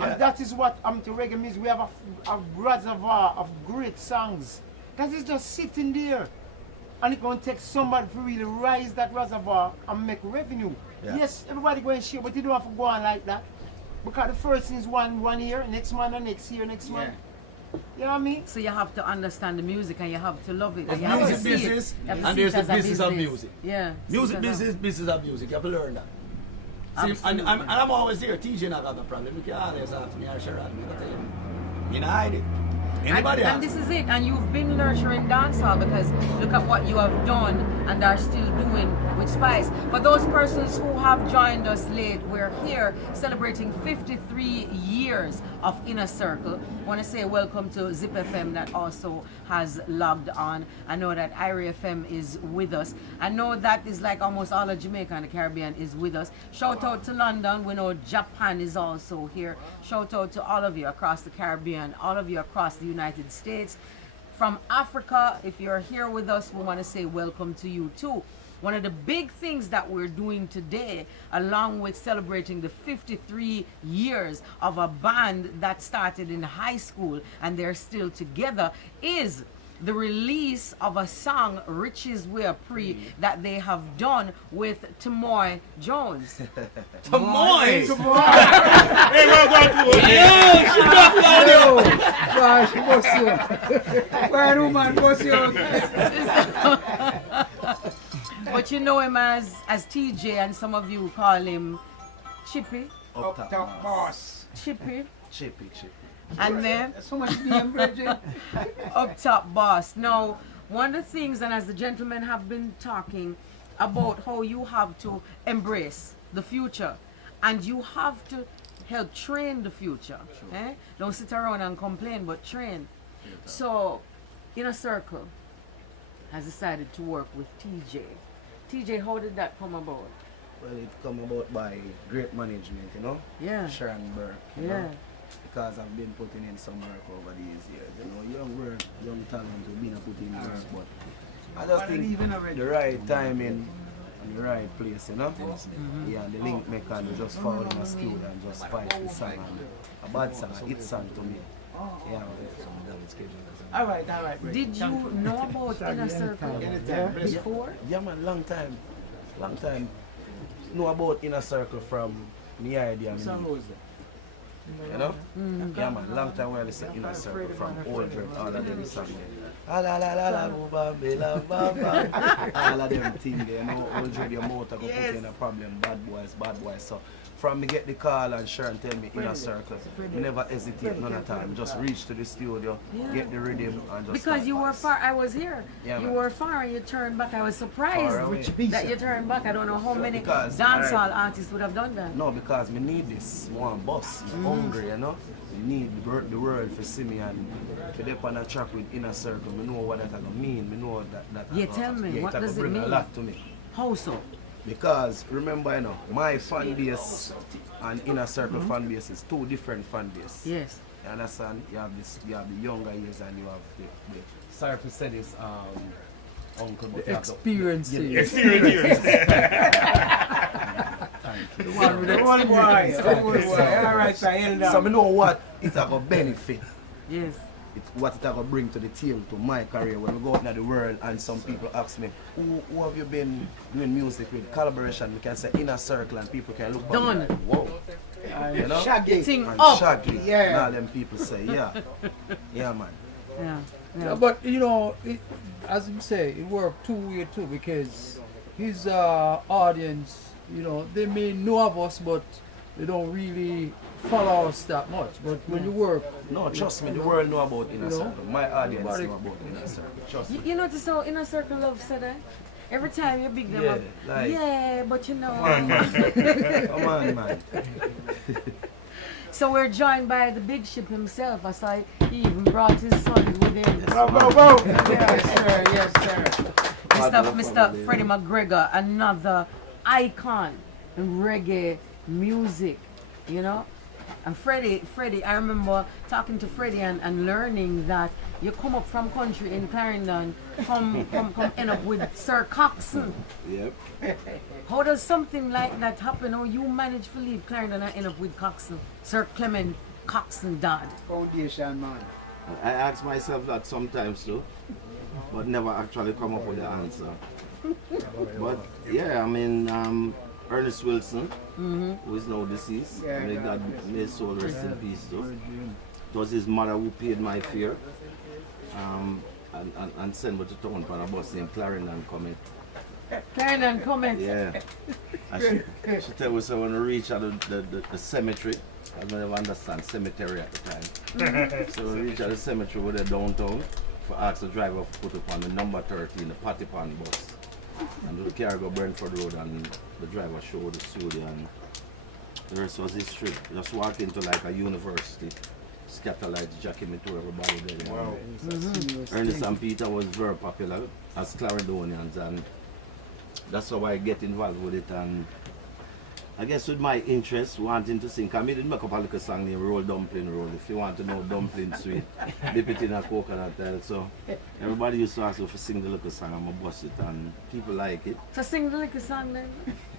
And that is what to reggae means. We have a reservoir of great songs. That is just sitting there. And it's going to take somebody to really rise that reservoir and make revenue. Yeah. Yes, everybody going to share, but you don't have to go on like that. Because the first thing is one year, next month, and next year, next month. You know what I mean? So you have to understand the music and you have to love it. There's You have to music see it. business You have to and see there's it the as a business of music. Yeah. Music see it as business, business of music. You have to learn that. See, and I'm always here. Teejay not got the problem. You can always ask me, I sure I'm going to tell you. You know, hide it. Anybody and this is it, and you've been nurturing dancehall because look at what you have done and are still doing with Spice. For those persons who have joined us late, we're here celebrating 53 years of Inner Circle. I want to say welcome to Zip FM that also has logged on. I know that Irie FM is with us. I know that is like almost all of Jamaica and the Caribbean is with us. Shout out to London. We know Japan is also here. Shout out to all of you across the Caribbean, all of you across the United States. From Africa, if you're here with us, we want to say welcome to you too. One of the big things that we're doing today, along with celebrating the 53 years of a band that started in high school and they're still together, is the release of a song, Riches Wii, Pree, that they have done with Teejay Jones. Teejay! Hey, welcome to it. Yo, she dropped down there. Why, she must you. Where woman must you. But you know him as Teejay, and some of you call him Chippy. Up top boss. Chippy. Chippy. And then So much name, Bridget. Up Top Boss. Now, one of the things, and as the gentlemen have been talking about how you have to embrace the future and you have to help train the future. Eh? Don't sit around and complain, but train. So, Inner Circle has decided to work with Teejay. Teejay, how did that come about? Well, it come about by great management, you know? Yeah. Sharon Burke, you Yeah. know? Because I've been putting in some work over these years, you know? Young work, young talent, we've been putting in work, but I just think the right timing and the right place, you know? Yeah, and the link maker, they just fall in a studio and just fight the song, and a bad song, a hit song to me. Yeah. All right. Did you know about Inner Circle before? Yeah, man, long time. Know about Inner Circle from the idea. You know? Yeah, man, long time when I listen to Inner Circle from Old Dread, all of them songs. All of them things, you know, Old Dread, your motor go put in a problem, bad boys. So, from me get the call and Sharon tell me Inner Circle, me never hesitate none of the time. Just reach to the studio, get the rhythm and just because you were far, I was here. Yeah, you man. were far and you turned back. I was surprised that you turned back. I don't know how many Because, dancehall artists would have done that. No, because me need this one boss. I'm hungry, you know. Me need the world to see me and to dip on a track with Inner Circle. Me know what that gonna mean. Me know that. Yeah, tell me, what does it bring mean? a lot to me. How so? Because remember, you know, my fan base and Inner Circle fan base is two different fan bases. Yes. You understand? You have the younger years and you have the sorry for saying this uncle Experience. The one with the old boy. All right, so I know what it a go benefit. Yes. What it a go bring to the team, to my career when we go out in the world and some people ask me, who have you been doing music with? Collaboration, we can say Inner Circle and people can look back and like, whoa. You know? Shaggy. And Shaggy. Yeah. And all them people say, yeah. Yeah, man. Yeah, but you know, as you say, it worked two ways too, because his audience, you know, they may know of us, but they don't really follow us that much. But when you work, no, trust me, the world know about Inner Circle. My audience know about Inner Circle. Trust me. You notice how Inner Circle love said that? Every time you big them up, like, yeah, but you know. Come on, man. So we're joined by the big ship himself. I saw he even brought his son with him. Go. Yes, sir. Mr. Freddie McGregor, another icon in reggae music, you know. And Freddie, I remember talking to Freddie and learning that you come up from country in Clarendon, come end up with Sir Coxsone. Yep. How does something like that happen? How you manage to leave Clarendon and end up with Coxsone, Sir Clement Coxsone dad? Foundation man. I ask myself that sometimes too. but never actually come up with the answer. But yeah, I mean, Ernest Wilson, who is now deceased, may God may his soul rest in peace too. It was his mother who paid my fare and sent me to town for a bus named Clarendon Comet. Clarendon Comet. Yeah. And she tell me so when we reach at the cemetery, I don't even understand cemetery at the time. So we reach at the cemetery with the downtown for ask the driver to put up on the number 13, the Patipon bus. And the car go Brentford Road and the driver showed the studio and the rest was history. Just walk into like a university, scatter lights, jacking me to everybody there. Wow. Ernest and Peter was very popular as Clarendonians, and that's how I get involved with it. And I guess with my interest, wanting to sing, I did make up a little song named Roll Dumpling Roll. If you want to know dumpling sweet, dip it in a coconut oil. So everybody used to ask me to sing the little song, I'm going to bust it, and people like it. So sing the little song then.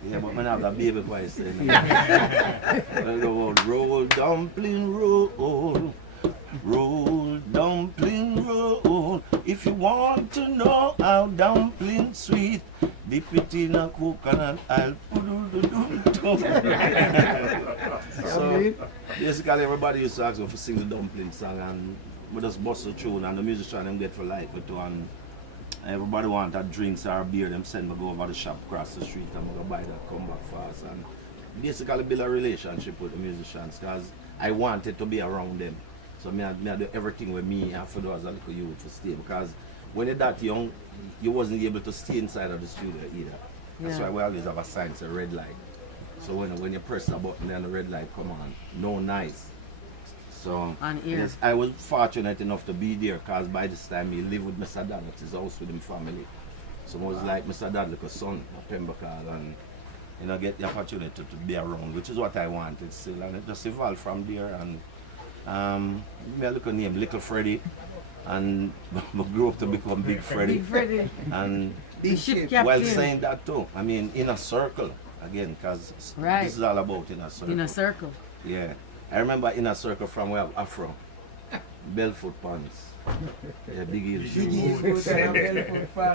Yeah, but I have that baby voice then. I go out, roll dumpling roll, roll dumpling roll. If you want to know how dumpling sweet, dip it in a coconut oil. So basically everybody used to ask me to sing the dumpling song, and we just bust the tune, and the musician them get for like it too. And everybody wanted drinks or beer, them send me go over the shop across the street and go buy that, come back fast, and basically build a relationship with the musicians, because I wanted to be around them. So I do everything with me have to do as a little youth to stay, because when you're that young, you wasn't able to stay inside of the studio either. That's why we always have a sign say red light. So when you press the button, then the red light come on. No nice. So yes, I was fortunate enough to be there, because by this time he lived with Mr. Dad at his house with his family. So I was like Mr. Dad, like a son of Pembroke, and get the opportunity to be around, which is what I wanted still, and it just evolved from there. And me a little name, Little Freddy, and I grew up to become Big Freddy. Big Freddy. And while saying that too, I mean Inner Circle again, because this is all about Inner Circle. Inner Circle. Yeah, I remember Inner Circle from where I have Afro, Belfoot pants, yeah, big heel shoes.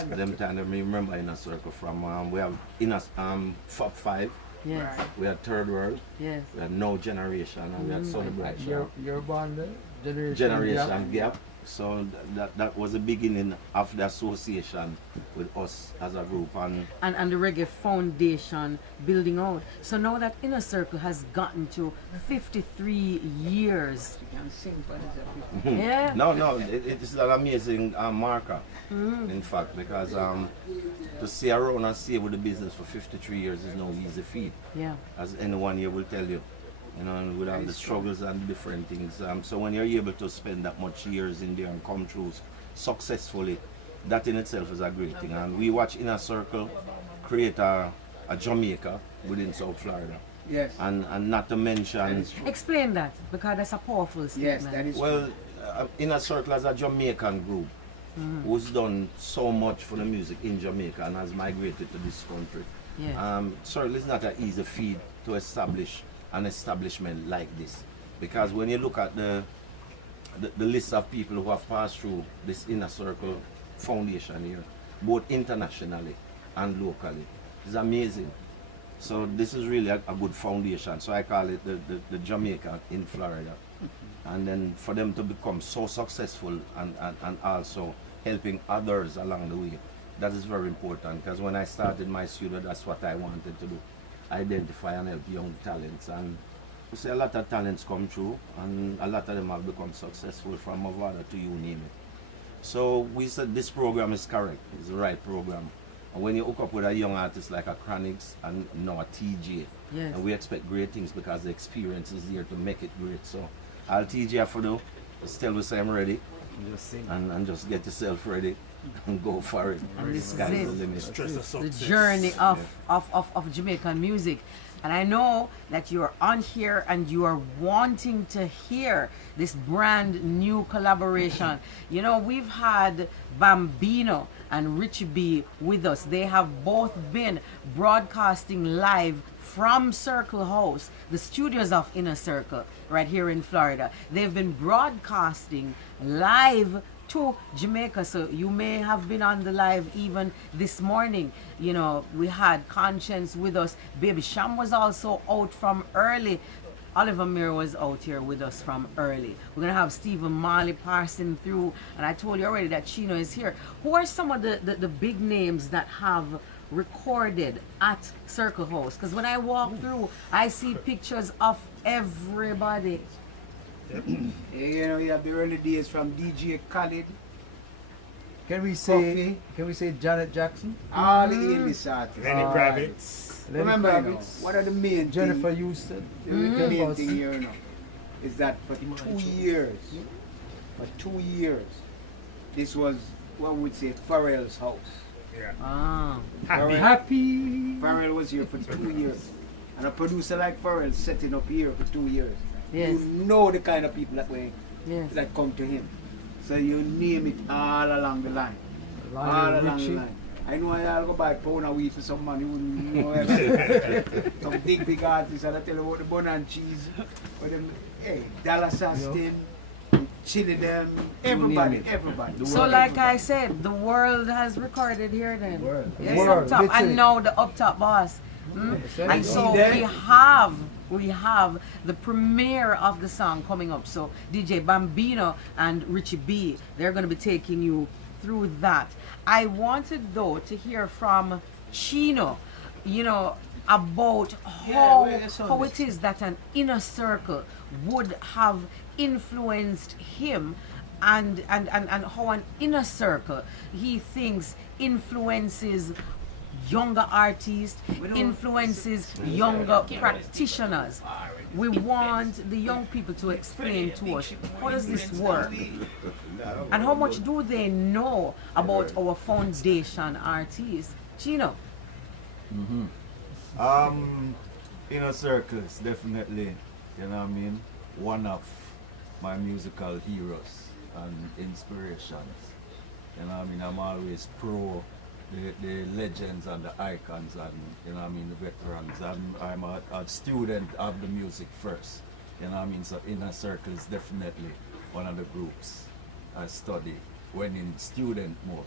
Them time I remember Inner Circle from. We have Inner Fab 5. Yes. We had Third World. Yes. We had No Generation, and we had Celebration. Your band, Generation Gap. So that was the beginning of the association with us as a group, and the Reggae Foundation building out. So now that Inner Circle has gotten to 53 years. You can sing for yeah. No, it's an amazing marker. In fact, because to stay around and stay with the business for 53 years is no easy feat. Yeah. As anyone here will tell you. You know, with all the struggles and different things. So when you're able to spend that much years in there and come through successfully, that in itself is a great thing. And we watch Inner Circle create a Jamaica within South Florida. Yes. And not to mention... Explain that, because that's a powerful statement. Yes, that is well, Inner Circle as a Jamaican group who's done so much for the music in Jamaica and has migrated to this country. Yeah. Certainly it's not an easy feat to establish an establishment like this, because when you look at the list of people who have passed through this Inner Circle foundation here, both internationally and locally, it's amazing. So this is really a good foundation. So I call it the Jamaica in Florida. And then for them to become so successful and also helping others along the way, that is very important, because when I started my studio, that's what I wanted to do. Identify and help young talents, and we see a lot of talents come through, and a lot of them have become successful, from Mavada to you name it. So we said this program is correct, it's the right program. And when you hook up with a young artist like a Chronics and now a Teejay, and we expect great things because the experience is here to make it great. So all Teejay have to do is tell us I'm ready, and just get yourself ready and go for it. And this Sky's the is limit. the journey of Jamaican music. And I know that you're on here and you are wanting to hear this brand new collaboration. You know, we've had Bambino and Riches Wii with us. They have both been broadcasting live from Circle House, the studios of Inner Circle, right here in Florida. They've been broadcasting live to Jamaica. So you may have been on the live even this morning. You know, we had Conscience with us. Baby Sham was also out from early. Oliver Mir was out here with us from early. We're going to have Stephen Marley passing through. And I told you already that Chino is here. Who are some of the big names that have recorded at Circle House? Because when I walk through, I see pictures of everybody. You know, you have the early days from DJ Khaled. Can we say Janet Jackson? All the 80s artists. Lenny Kravitz. Remember, you know, what are the main Jennifer thing, Houston. the main thing here, you know, is that for 2 years, this was what we would say Pharrell's house. Yeah. Ah. Happy. Pharrell was here for 2 years. And a producer like Pharrell setting up here for 2 years. Yes. You know the kind of people Yes. that come to him. So you name it all along the line. All along the line. I know I'll go buy a pound of wheat for some money. Wouldn't know some big artists, and I tell you about the bun and cheese. But them, hey, Dallas Austin, Chili them, everybody. So like I said, the world has recorded here then. Yes, World, up top. literally. And now the up top boss. And so we have the premiere of the song coming up. So DJ Bambino and Richie B, they're going to be taking you through that. I wanted though to hear from Chino, you know, about how it is that an inner circle would have influenced him, and how an inner circle he thinks influences younger artists, influences younger practitioners. We want the young people to explain to us, how does this work? And how much do they know about our foundation artists? Chino? Inner circles, definitely, you know what I mean, one of my musical heroes and inspirations. You know what I mean, I'm always pro the legends and the icons and, you know what I mean, the veterans. I'm a student of the music first, you know what I mean, so Inner Circle is definitely one of the groups I study when in student mode,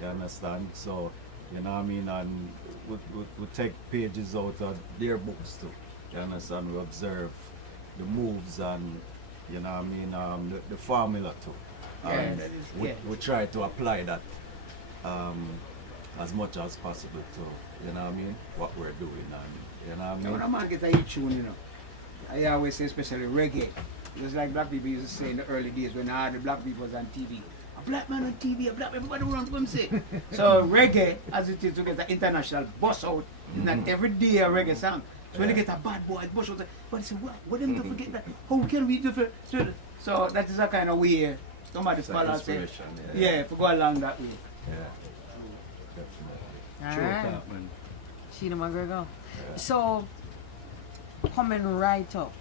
you understand? So, you know what I mean, and we take pages out of their books too, you understand? We observe the moves and, you know what I mean, the formula too. And we try to apply that as much as possible to, you know what I mean, what we're doing, and, you know what I mean? When a man gets a hit tune, you know, I always say especially reggae. Just like black people used to say in the early days when I had the black people was on TV. A black man on TV, a black everybody runs from say. So reggae, as it is to get the international bust out, not every day a reggae song. So when they get a bad boy, bust out, but they say, what them to forget that? How can we do it? So that is a kind of way somebody follow say, yeah, to go along that way. Yeah. Alright. Chino McGregor. So coming right up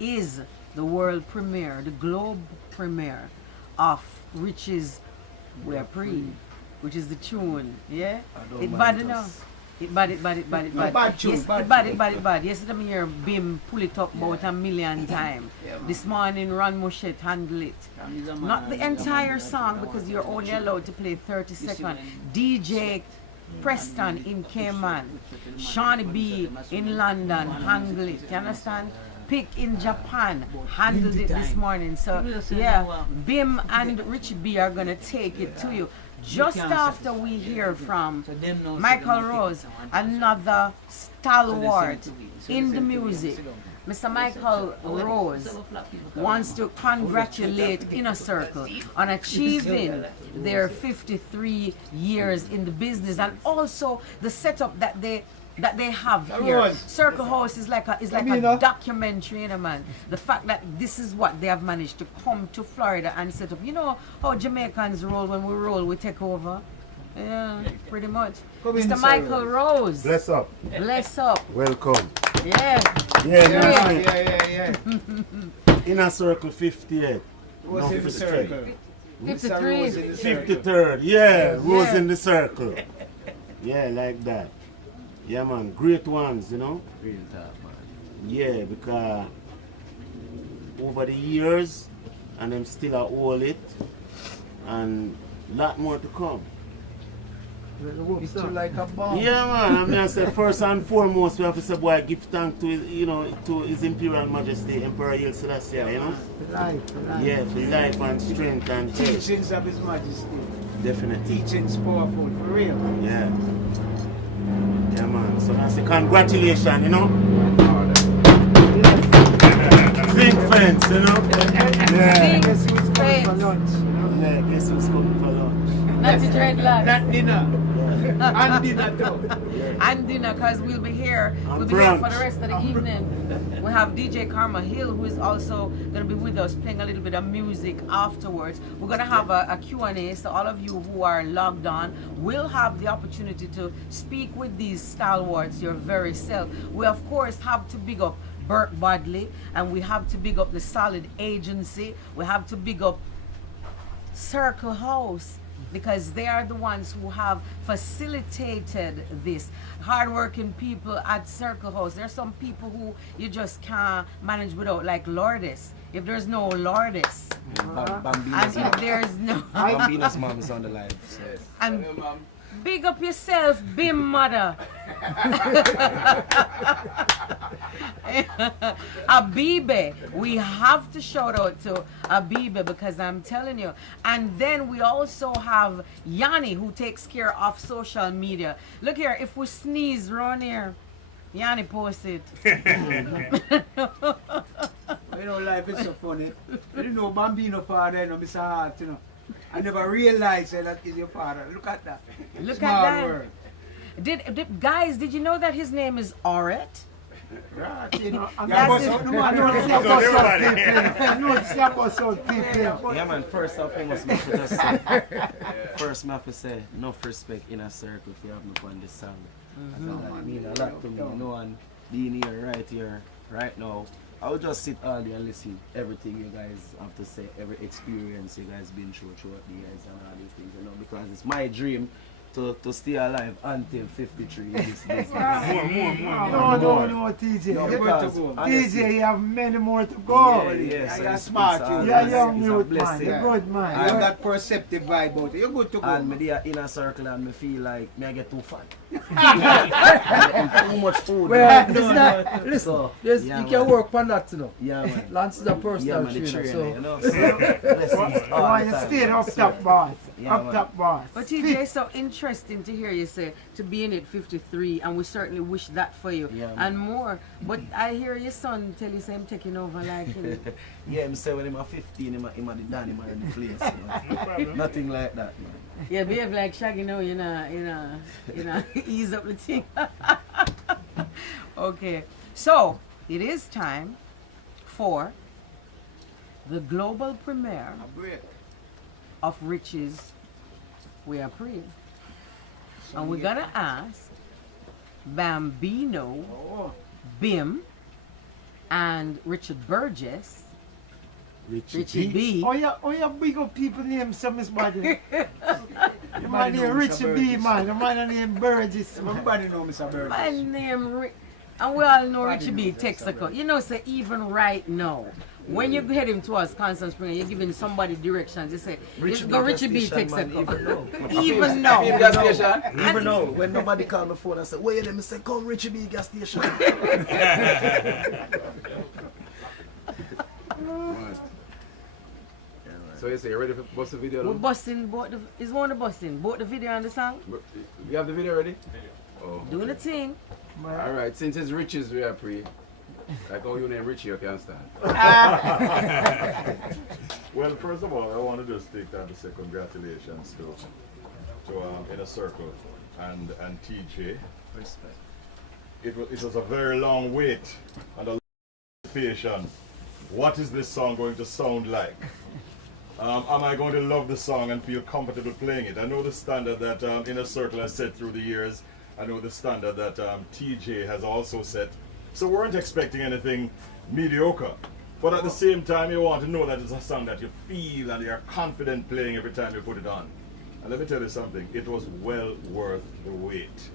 is the world premiere, the globe premiere of Riches Wii, which is the tune, yeah? It bad enough. It bad. Yes, it bad. Yesterday I hear Bim pull it up about 1 million times. This morning Ron Moshet handle it. Not the entire song because you're only allowed to play 30 seconds. DJ Preston in Cayman, Shawnee B in London handle it. You understand? Pick in Japan handled it this morning. So yeah, Bim and Richie B are gonna take it to you. Just after we hear from Michael Rose, another stalwart in the music. Mr. Michael Rose wants to congratulate Inner Circle on achieving their 53 years in the business, and also the setup that they have here. Circle House is like a documentary, you know, man. The fact that this is what they have managed to come to Florida and set up. You know how Jamaicans roll, when we roll, we take over. Yeah, pretty much. Mr. Michael Rose. Bless up. Bless up. Welcome. Yeah. Yeah. Inner Circle 58. What's in the circle? 53. 53rd. Yeah, Rose in the circle. Yeah, like that. Yeah, man, great ones, you know. Real talk, man. Yeah, because over the years, and them still a hold it, and lot more to come. It's like a bomb. Yeah, man. I mean, I say first and foremost, we have to say, boy, give thanks to his, you know, to His Imperial Majesty Emperor Haile Selassie, you know. For life. Yeah, for life and strength and health. Teachings of His Majesty. Definitely. Teachings powerful, for real. Yeah. Yeah, man. So I say congratulations, you know. Zinc fence, you know. Yeah. Guess who's coming for lunch? Yeah, guess who's coming for lunch? Not the dreadlocks. Not dinner. And dinner too. And dinner, because we'll be here. We'll be here for the rest of the evening. We have DJ Karma Hill, who is also going to be with us, playing a little bit of music afterwards. We're going to have a Q&A, so all of you who are logged on will have the opportunity to speak with these stalwarts, your very self. We, of course, have to big up Burke Bodley, and we have to big up the Solid Agency. We have to big up Circle House, because they are the ones who have facilitated this. Hardworking people at Circle House. There are some people who you just can't manage without, like Lourdes. If there's no Lourdes, and if there's no Bambina's mom is on the live. So. And big up yourself, Bim Mother. Abibe, we have to shout out to Abibe, because I'm telling you. And then we also have Yanni, who takes care of social media. Look here, if we sneeze around here, Yanni post it. You know, life is so funny. You know, Bambino father, you know, Mr. Hart, you know. I never realized that is your father. Look at that. Look Small at that. word. Guys, did you know that his name is Oret? Right, you know, I'm That's not it. Yeah, man, first and foremost, I just say, first, I have to say, enough respect in a circle if you have me on this song. That mean a lot to me, you know, and being here, right now, I will just sit all day and listen everything you guys have to say, every experience you guys been through throughout the years and all these things, you know, because it's my dream to stay alive until 53 in this business. No, Teejay. No, You're because, to go. honestly, Teejay, you have many more to go. Yeah, You're smart. You're a young youth, man. You're good, man. I have that perceptive vibe out. You're good to go. And me there in a circle and me feel like I get too fat. Too much food. Well, it's not, listen, So, you yeah, can man. work on that, you know. Yeah, man. Lance is a personal Yeah, man, the trainer, trainer, so. you know, so blessings all Why the you time, stay man. up top, boss? Yeah, Up man. top, boss. But TJ, so interesting to hear you say to be in it 53, and we certainly wish that for you Yeah, man. and more. But I hear your son tell you say I'm taking over, like, you know. Yeah, I'm saying when I'm 15, I'm the daddy man in the place. Man. Nothing like that, man. Yeah, behave like Shaggy now, you know, ease up the thing. Okay, so it is time for the global premiere of Riches Wii Pree. And we're gonna ask Bambino, Bim, and Richard Burgess, Richard B. Oh yeah, big up people name some Miss Buddy. The man named Richard B, man. The man named Burgess. Everybody know Mr. Burgess. My name, and we all know Richard B. Texaco. You know, say even right now, when you head him towards Consul General, you're giving somebody directions. You say, let's go Richard B. Texaco. Even now. Even now, when nobody call my phone and say, where you them? I say, come Richard B gas station. So you say you're ready for bust the video? We're busting is one of the busting, both the video and the song. You have the video ready? Oh. Doing the thing. Alright, since it's Riches Wii Pree, like how you name Richie, you can't stand. Well, first of all, I want to just take time to say congratulations to Inner Circle and Teejay. Respect. It was a very long wait and a long anticipation. What is this song going to sound like? Am I going to love the song and feel comfortable playing it? I know the standard that Inner Circle has set through the years. I know the standard that Teejay has also set. So we weren't expecting anything mediocre. But at the same time, you want to know that it's a song that you feel and you're confident playing every time you put it on. And let me tell you something, it was well worth the wait.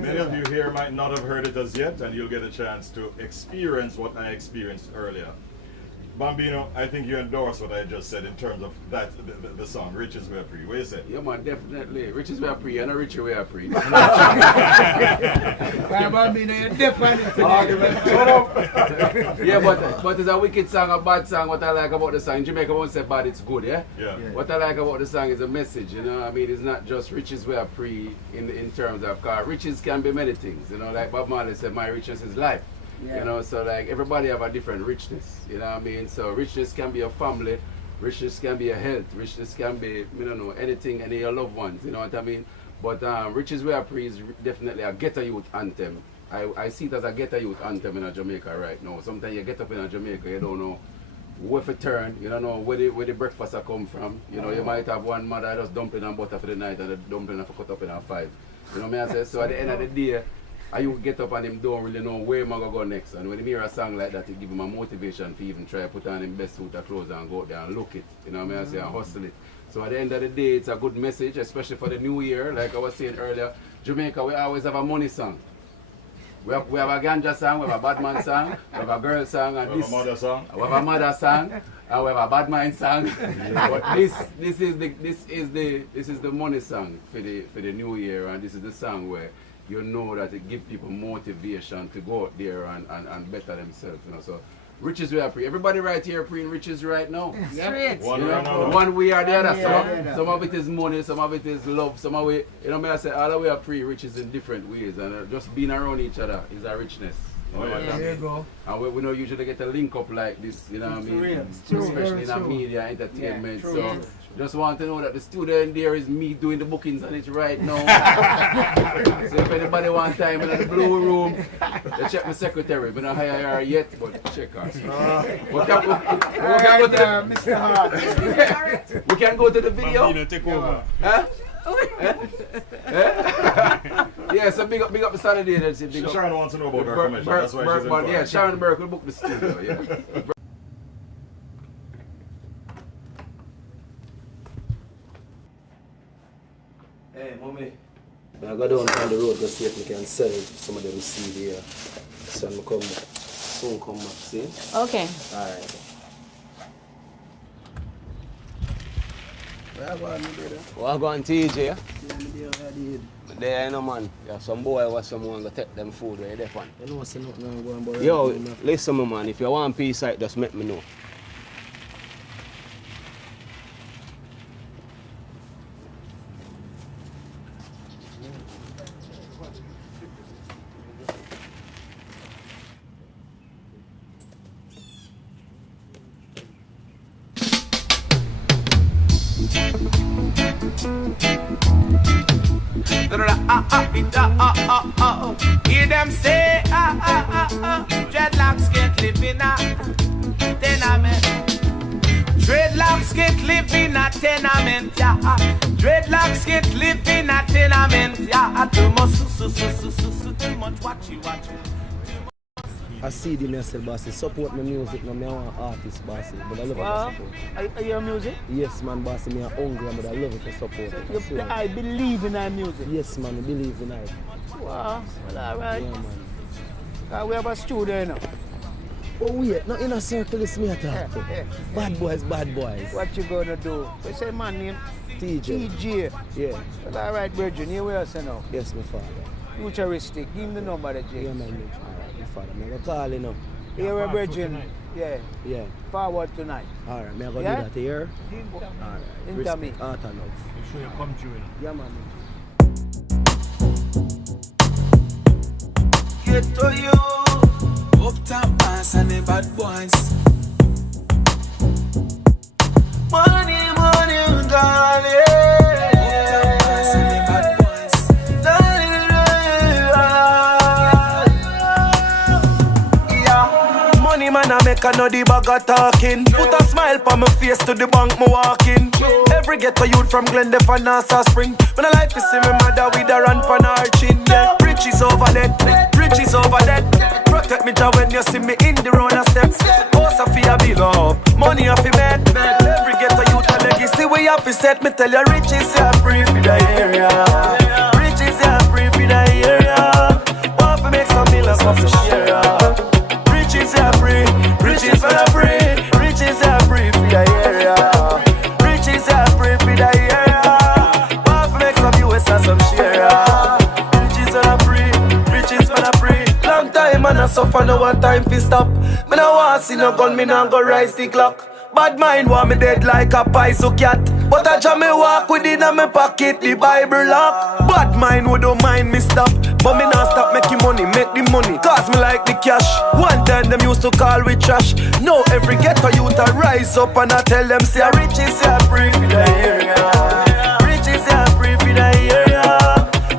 Many of you here might not have heard it as yet, and you'll get a chance to experience what I experienced earlier. Bambino, I think you endorse what I just said in terms of that the song Riches Wii. What do you say? Yeah, man, definitely. Riches Wii and a richer Wii. Bambino, you're different. Yeah, but it's a wicked song, a bad song. What I like about the song, in Jamaica won't say bad, it's good, yeah? Yeah. What I like about the song is a message, you know. I mean, it's not just riches Wii in terms of car. Riches can be many things, you know. Like Bob Marley said, my richness is life. Yeah. You know, so like everybody have a different richness, you know what I mean? So richness can be a family, richness can be a health, richness can be, you know, anything, any of your loved ones, you know what I mean? But Riches Wii is definitely a ghetto youth anthem. I see it as a ghetto youth anthem in Jamaica right now. Sometimes you get up in Jamaica, you don't know where to turn, you don't know where the breakfast come from. You know, you might have one mother just dumpling and butter for the night and the dumpling for cut up in 5. You know what I say? So at the end of the day, you get up and him don't really know where I'm going to go next. And when he hear a song like that, it give him a motivation to even try to put on his best suit of clothes and go out there and look it. You know what I say? And hustle it. So at the end of the day, it's a good message, especially for the new year. Like I was saying earlier, Jamaica, we always have a money song. We have a ganja song, we have a bad man song, we have a girl song, and We have a mother song. We have a mother song, and we have a bad mind song. But this is the money song for the new year, and this is the song where you know that it gives people motivation to go out there and better themselves. You know, so Riches Wii Pree. Everybody right here praying riches right now. Yep. One way or the other. Some of it is money, some of it is love, some of it, you know, I say all the way are praying riches in different ways, and just being around each other is a richness. You know what I mean? There you go. And we don't usually get a link up like this, you know what I mean? True. Especially in the media, entertainment. So just want to know that the student there is me doing the bookings on it right now. So if anybody want time in the blue room, they check my secretary. We don't hire her yet, but check her. We can go to the video. Take over. Huh? Yeah, so big up the Saturday. Sharon wants to know about her commission. That's why she's involved. Yeah, Sharon Burke will book the studio. Yeah. Hey, mommy. I go down on the road to see if we can sell some of them CD here. So I'm come soon come back, see? Okay. Alright. Where are you, brother? What going Teejay? Yeah, There, you know, man. Yeah, some boy or someone go take them food where they want. You know what's not going to Yo, listen, man. If you want peace, just make me know. Hear them say, dreadlocks can't live in a tenement. Dreadlocks can't live in a tenement, yeah. Dreadlocks can't live in a tenement, yeah. Too much watch. I see the message, bossy. Support my music, no, me want artist, bossy. But I love it for support. Are you music? Yes, man, bossy. Me are hungry, but I love it for support. I believe in our music. Yes, man, I believe in it. Wow, well, all right. Yeah, man. We have a studio, you know. Oh, wait, not in a circle, it's me attack. Bad boys, bad boys. What you gonna do? We say man name? Teejay. Teejay. Yeah. Well, all right, Virgin, here we are, say now. Yes, my father. Futuristic. Give him the number, the J. Yeah, man. All right, my father. I'm going to call you now. Here we are, Virgin. Yeah. Yeah. Forward tonight. All right, I'm going to do that here. All right. Into me. Respect, art and love. Make sure you come through. Yeah, man. Get to you. Uptown boss and the bad boys. Money, darling. Uptown boss and the bad boys. Yeah. Money man I make another bag of talking. Put a smile on my face to the bank me walking. Every ghetto youth from Glendale and Nassau Spring. When I like to see my mother with her hand on her chin. Yeah. Riches over there. Riches over there. Protect me job when you see me in the round of steps. House of fear bill up, money off the bed. Every ghetto youth a legacy we have to set. Me tell you riches are free for the area. Riches are free for the area. Want to make some millions off the share. Riches are free, riches are free. time and I suffer, no one time fi stop. Me no want see no gun, me no go rise the clock. Bad mind want me dead like a paiso cat. But I jam me walk with it in my pocket, the Bible lock. Bad mind who don't mind me stop. But me not stop making money, make the money. Cause me like the cash. One time them used to call we trash. Now every ghetto youth I rise up and I tell them say riches are free for the area. Riches are free for the area.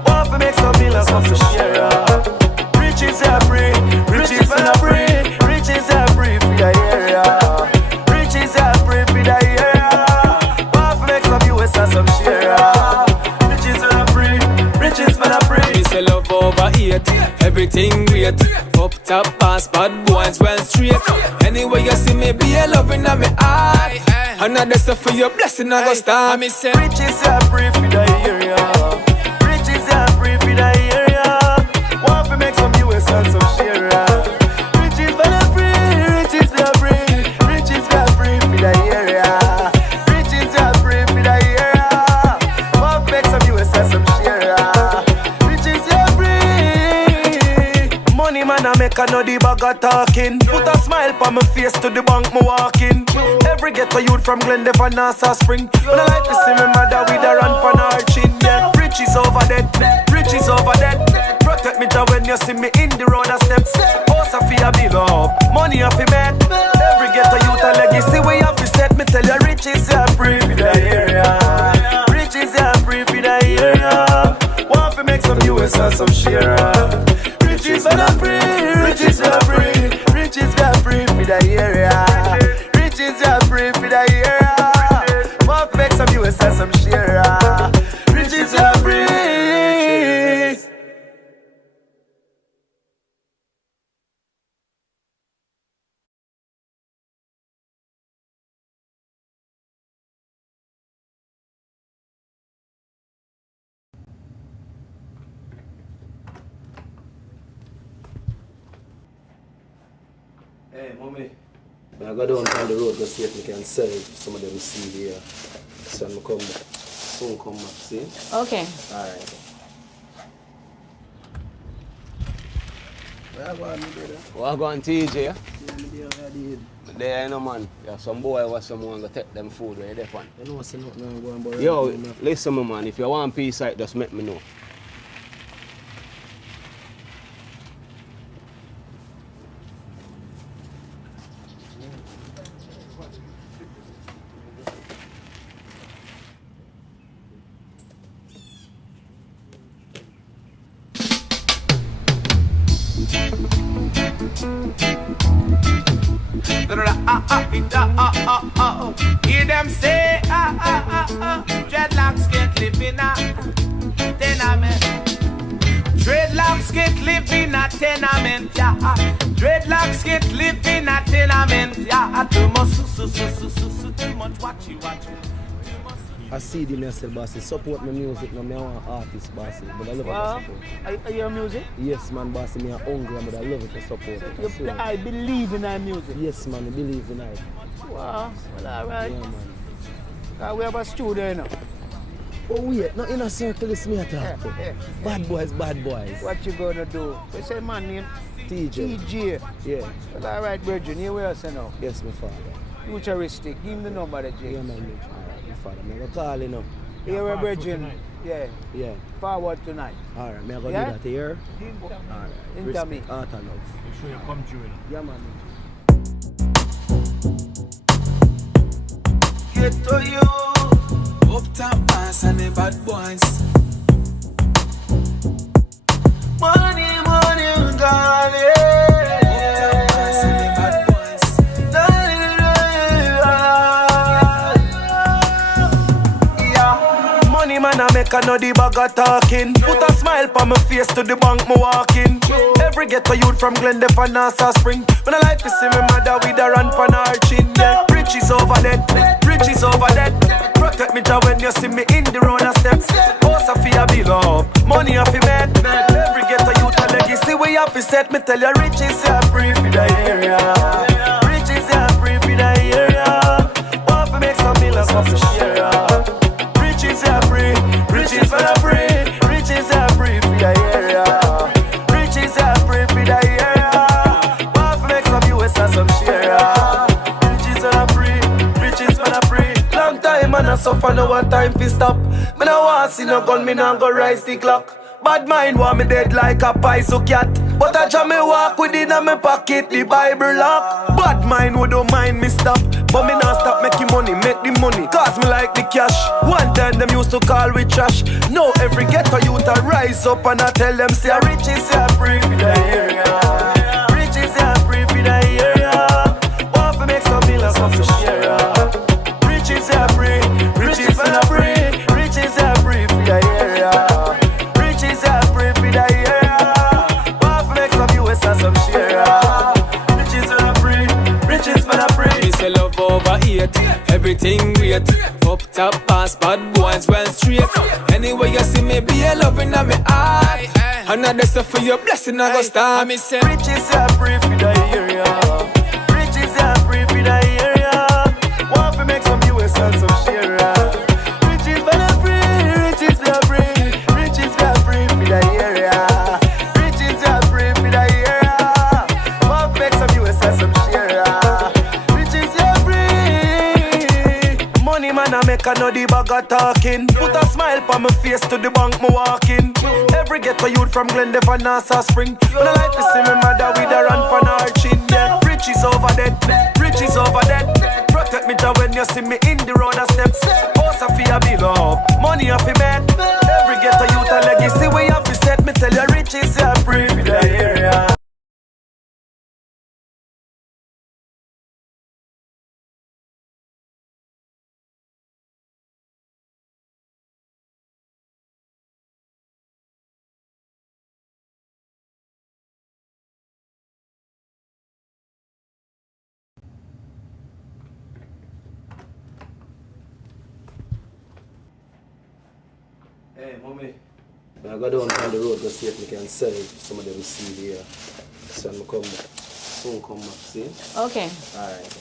Want to make some millions of the share. Riches are free, riches are free. Riches are free for the area. Riches are free for the area. Want to make some US and some share. Riches are free, riches are free. Me say love over hate, everything great. Up top pass, bad boys well straight. Anyway you see me be a loving on me eye. Another stuff for your blessing I go start. Me say riches are free for the area. Riches are free for the area. Want to make some US and some share. Riches are free, riches are free. Riches are free for the area. Riches are free for the area. Want to make some US and some share. Riches are free. Money man I make, I know the bag of talking. Put a smile on my face to the bank me walking. Every ghetto youth from Glendale and Nassau Spring. When I like to see my mother with her hand on her chin. Yeah, riches over dead, riches over dead. Protect me when you see me in the road a steps. Oh, Sophia be love, money off the bed. Every ghetto youth a legacy we have to set. Me tell you riches are free for the area. Riches are free for the area. Want to make some US and some share. Riches are free, riches are free. Riches are free for the area. Riches are free for the area. Want to make some US and some share. Riches are free. Hey, mommy. I go down on the road to see if we can sell some of them CD here. So I'm come back. Soon come back, see? Okay. Alright. Where you going, brother? What you going, Teejay? Yeah, I did. There, you know, man. Yeah, some boy or someone go take them food where they find. You know what's not going to Yo, listen, my man. If you want peace out, just let me know. Hear them say, dreadlocks can't live in a tenement. Dreadlocks can't live in a tenement, yeah. Dreadlocks can't live in a tenement, yeah. Too much watch you. I see the message, bossy. Support my music, no, me I want artist, bossy. But I love it for support. Are you music? Yes, man, bossy. Me are hungry, but I love it for support. I believe in our music. Yes, man, I believe in it. Wow, well, alright. Yeah, man. We have a studio, you know. Oh, wait, not in a circle, it's me I talk to. Bad boys, bad boys. What you gonna do? We say man name? Teejay. Teejay. Yeah. Well, alright, Virgin, you where you now? Yes, my father. Futuristic. Give him the number, the J. Yeah, man, alright, my father. I'm going to call you now. Here we're Virgin. Yeah. Yeah. Forward tonight. Alright, I'm going to do that here. Alright. Into me. Respect, art and love. Make sure you come through. Yeah, man. Get to you. up top pass and the bad boys. Money, darling. Up top pass and the bad boys. Yeah. Money man I make, I know the bag of talking. Put a smile on my face to the bank me walking. Every ghetto youth from Glendale and Nassau Spring. When I like to see my mother with her hand on her chin. Yeah. Riches over dead, riches over dead. Protect me when you see me in the road a steps. Oh, Sophia be love, money off the bed. Every ghetto youth a legacy we have to set. Me tell you riches are free for the area. Riches are free for the area. Want to make some millions of the share. Riches are free, riches are free. Riches are free for the area. Riches are free for the area. time fi stop. Me no want see no gun, me no go rise the clock. Bad mind want me dead like a paiso cat. But I jam me walk with it in my pocket, the Bible lock. Bad mind who don't mind me stop. But me not stop making money, make the money. Cause me like the cash. One time them used to call we trash. Now every ghetto youth I rise up and I tell them say riches are free for the area. Riches are free for the area. Want to make some millions come to share. Riches are free, riches are free. Riches are free for the area. Riches are free for the area. Want to make some US and some share. Riches are free, riches are free. Me say love over hate, everything great. Up top pass, bad boys well straight. Anyway you see me be a loving on me eye. Another stuff for your blessing I go start. Me say riches are free for the area. Riches are free for the area. Want to make some US and some share. Riches are free, riches are free. Riches are free for the area. Riches are free for the area. Want to make some US and some share. Riches are free. Money man I make another bag of talking. Put a smile on my face to the bank me walking. Every ghetto youth from Glendale and Nassau Spring. When I like to see my mother with her hand on her chin. Yeah, riches over dead, riches over dead. Protect me to when you see me in the road a steps. House a fee a bill up, money a fee make. Every ghetto youth a legacy we have to set. Me tell you riches are free for the area. Hey, mommy. When I go down on the road to see if I can sell some of them seed here. So I'm come soon come back, see? Okay. Alright.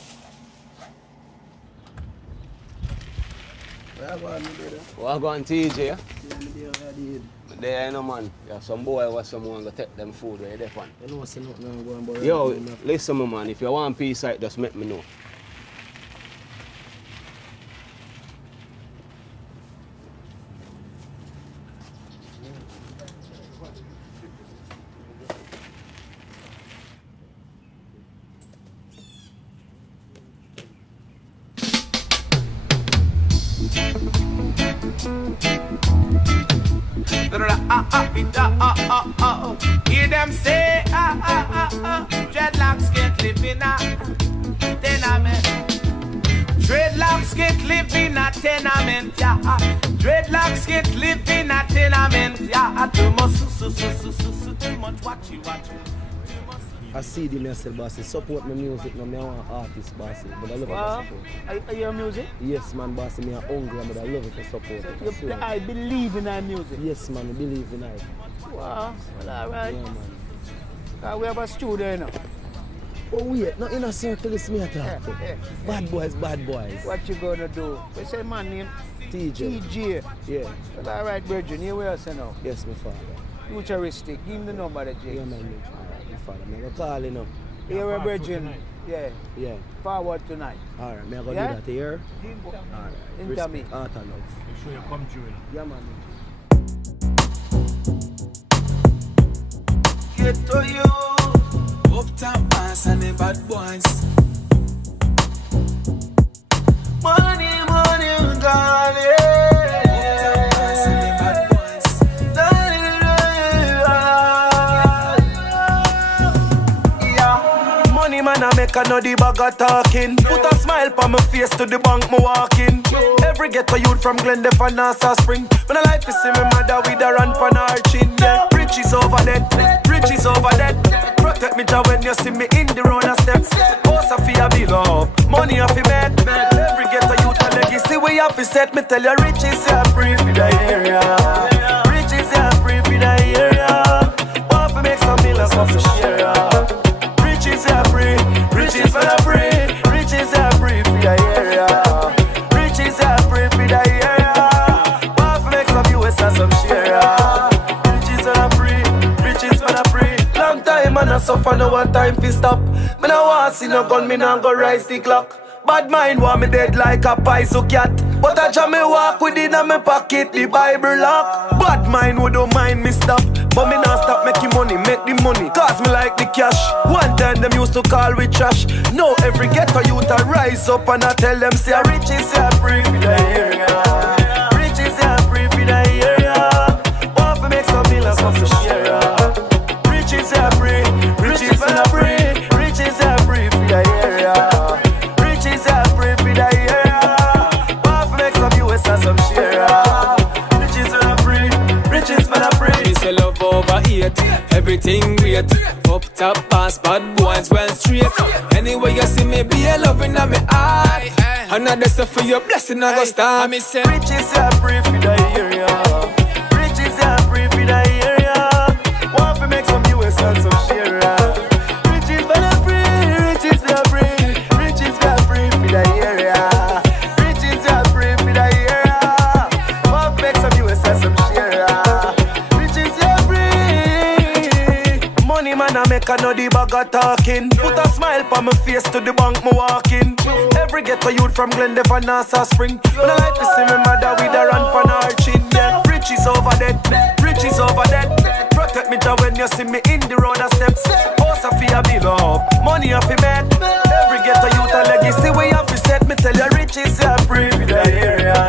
Where go on, brother? What go on, Teejay? Yeah, me there already. There, you know, man. You have some boy or someone go take them food where they want. You know what's not going to go on, Yo, listen, my man. If you want peace, just make me know. Hear them say, dreadlocks can't live in a tenement. Dreadlocks can't live in a tenement, yeah. Dreadlocks can't live in a tenement, yeah. Too much watch you. I see the message, bossy. Support my music, no, me I want artists, bossy. But I love it for support. Are you music? Yes, man, bossy. Me are hungry, but I love it for support. So I believe in our music. Yes, man, I believe in it. Wow, well, all right. Yeah, man. We have a studio, you know. Oh, wait, not in a circle, it's me attack. Bad boys, bad boys. What you gonna do? We say man named Teejay. Teejay. Yeah. Well, all right, Virgin, here we are, say now. Yes, my father. Futuristic. Give him the number, the J. Yeah, man. All right, my father. I'm going to call you now. Here we are, Virgin. Yeah. Yeah. Forward tonight. All right, I'm going to Yeah? do that here. All right. Into me. Art and love. You sure you come through? Yeah, man. Get to you. Up top pass and the bad boys. Money, money, darling. Up top pass and the bad boys. Yeah. Money man I make another bag of talking. Put a smile on my face to the bank me walking. Every ghetto youth from Glendale and Nassau Spring. When I like to see my mother with her hand on her chin. Yeah, riches over dead, riches over dead. Protect me to when you see me in the road a steps. House a fee a bill up, money a fee make. Every ghetto youth a legacy we have to set. Me tell you riches are free for the area. Riches are free for the area. Want to make some millions come to share. Riches are free, riches are free. Riches are free for the area. Riches are free for the area. Want to make some US and some share. Riches are free, riches are free. Long time man I suffer, no one time fi stop. Me no want see no gun, me no go rise the clock. Bad mind want me dead like a paiso cat. But I jam me walk with it in my pocket, the Bible lock. Bad mind would don't mind me stop. But me not stop making money, make the money. Cause me like the cash. One time them used to call we trash. Now every ghetto youth I rise up and I tell them say riches are free for the area. Riches are free for the area. Want to make some millions of the share. Riches are free, riches are free. Riches are free for the area. Riches are free for the area. Want to make some US and some share. Riches are free, riches are free. Me say love over hate, everything great. Up top pass, bad boys well straight. Anyway you see me be a loving at me eye. Another stuff for your blessing I go start. Me say riches are free for the area. Riches are free for the area. Want to make some US and some share. Riches are free, riches are free. Riches are free for the area. Riches are free for the area. Want to make some US and some share. Riches are free. Money man I make, I know the bag of talking. Put a smile on my face to the bank me walking. Every ghetto youth from Glendale and Nassau Spring. When I like to see me mother with a run pan her chin. Yeah. Riches over dead, riches over dead. Protect me down when you see me in the road a steps. House a fi a bill up, money a fi make. Every ghetto youth a legacy we have to set. Me tell you riches are free for the area.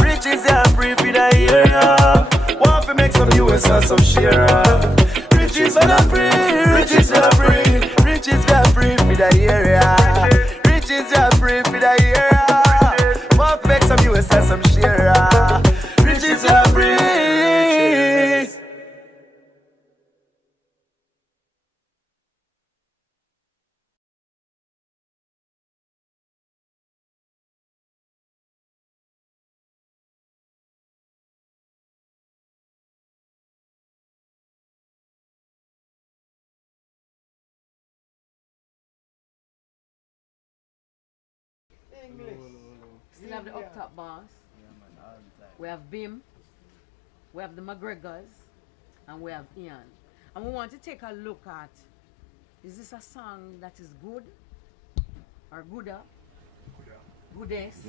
Riches are free for the area. Want to make some US and some share. Riches are free, riches are free. Riches are free for the area. Riches are free for the area. Want to make some US and some share. Riches are free. Still have the up top boss. We have Bim. We have the McGregors. And we have Ian. And we want to take a look at, is this a song that is good? Or gooder? Goodest?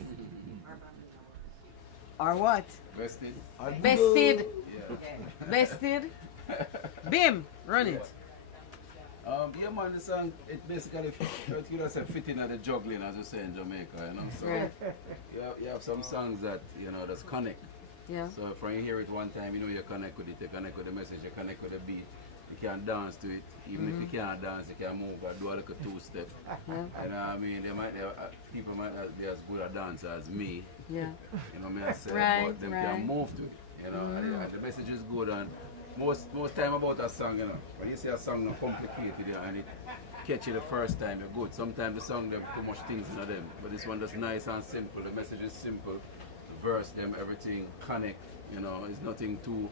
Or what? Bested. Bested. Yeah. Bested. Bim, run it. Yeah man, the song, it basically fit in at the juggling, as you say in Jamaica, you know. So Right. you have some songs that, you know, that's connect. Yeah. So if you hear it one time, you know you connect with it, you connect with the message, you connect with the beat. You can dance to it. Even if you can't dance, you can move or do a little two-step. Yeah. And I mean, people might not be as good a dancer as me. Yeah. You know what I say? Right, But them right. can move to it. You know, and the message is good. And most time about a song, you know, when you see a song not complicated and it catch you the first time, you're good. Sometimes the song there too much things in them. But this one just nice and simple. The message is simple. The verse, them, everything connect. You know, it's nothing too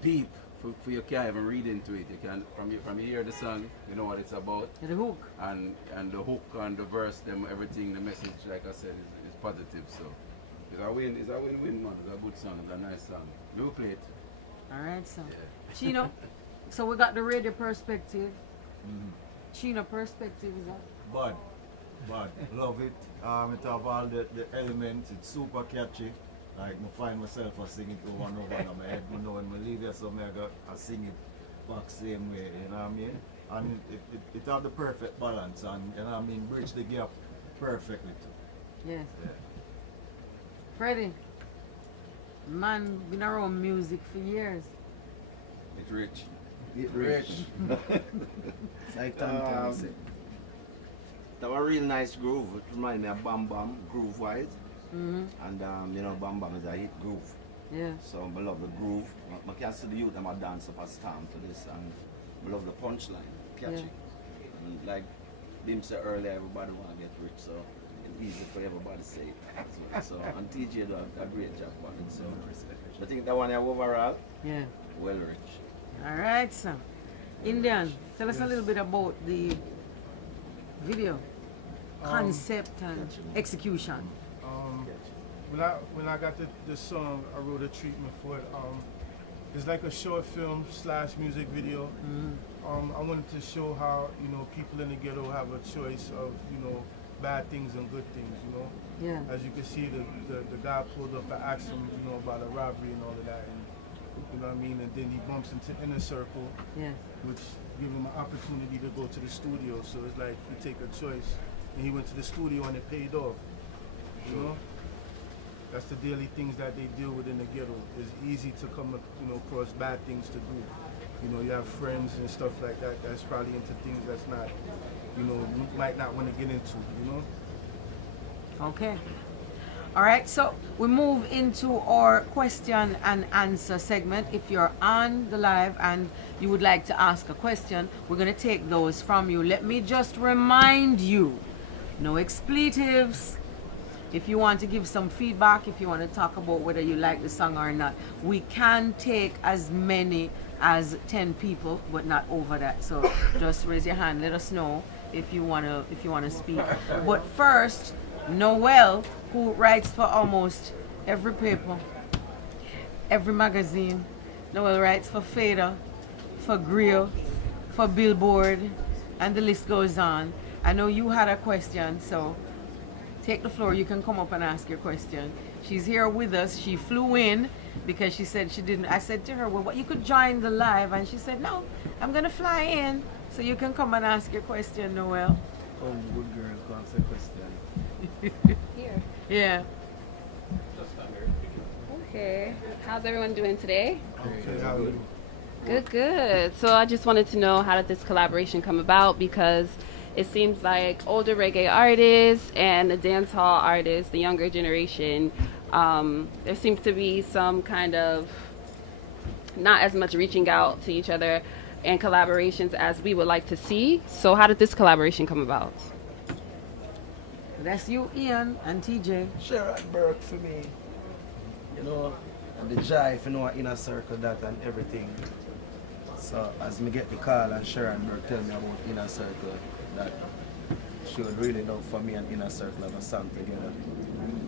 deep for you can't even read into it. You can from you hear the song, you know what it's about. The hook. And the hook and the verse, them everything, the message, like I said, is positive. So it's a win-win, man. It's a good song, it's a nice song. Do play it. Alright, so Chino. So we got the radio perspective. Chino perspective is that? Bad. Love it. It have all the elements. It's super catchy. Like, I find myself I sing it over and over in my head. You know, when I leave here, so I sing it back same way, you know what I mean? And it have the perfect balance, and, you know what I mean, bridge the gap perfectly too. Yes. Yeah. Freddie, man, been around music for years. It's rich. It's rich. Like Tom said. That was a real nice groove. It reminds me of Bam Bam, groove wise. And you know, Bam Bam is a hit groove. Yeah. So I love the groove. I can see the youth and I dance up a stamp to this, and I love the punchline, catchy. Yeah. And like Bim said earlier, everybody want to get rich, so it's easy for everybody to say it as well. So and Teejay do a great job on it. So I think that one overall, yeah, well rich. Alright, so Indian, tell us a little bit about the video concept and execution. When I got this song, I wrote a treatment for it. It's like a short film / music video. I wanted to show how, you know, people in the ghetto have a choice of, you know, bad things and good things, you know. Yeah. As you can see, the guy pulled up and asked him, you know, about a robbery and all of that, and you know what I mean. And then he bumps into Inner Circle, Yeah. which give him an opportunity to go to the studio. So it's like you take a choice, and he went to the studio and it paid off. You know, that's the daily things that they deal with in the ghetto. It's easy to come, you know, across bad things to do. You know, you have friends and stuff like that that's probably into things that's not, you know, you might not want to get into. You know. Okay. All right, so we move into our question and answer segment. If you're on the live and you would like to ask a question, we're going to take those from you. Let me just remind you, no expletives. If you want to give some feedback, if you want to talk about whether you like the song or not, we can take as many as 10 people, but not over that. So just raise your hand, let us know if you want to speak. But first, Noel, who writes for almost every paper, every magazine. Noel writes for Fader, for Grill, for Billboard, and the list goes on. I know you had a question, so take the floor. You can come up and ask your question. She's here with us. She flew in because she said she didn't. I said to her, well, you could join the live, and she said, no, I'm going to fly in, so you can come and ask your question, Noel. Oh, good girl, go ask a question. Here. Yeah. Okay. How's everyone doing today? Okay, how are you? Good, good. So I just wanted to know, how did this collaboration come about? Because it seems like older reggae artists and the dancehall artists, the younger generation, there seems to be some kind of not as much reaching out to each other and collaborations as we would like to see. So how did this collaboration come about? That's you, Ian, and Teejay. Sharon Burke for me. You know, and the jive, you know, Inner Circle, that and everything. So as me get the call and Sharon Burke tell me about Inner Circle, that she would really love for me and Inner Circle have a song together.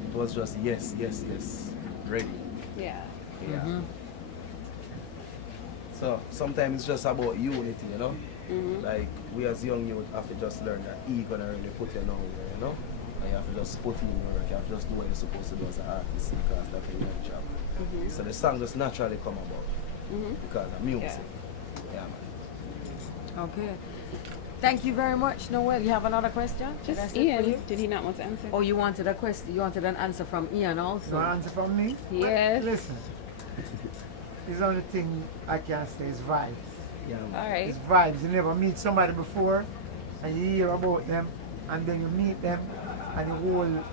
It was just yes, yes, yes, ready. Yeah. Yeah. Mm-hmm. So sometimes it's just about unity, you know? Mm-hmm. Like we as young youth have to just learn that ego don't really put you nowhere, you know? And you have to just put in your work, you have to just do what you're supposed to do as an artist because that's your job. Mm-hmm. So the song just naturally come about because of music. Yeah, man. Okay. Thank you very much, Noel. You have another question? Just That's it for Ian. you? Did he not want to answer? Oh, you wanted a question. You wanted an answer from Ian also. You want an answer from me? Yes. Listen, the only thing I can say is vibes. Yeah, all right. It's vibes. You never meet somebody before and you hear about them and then you meet them and the whole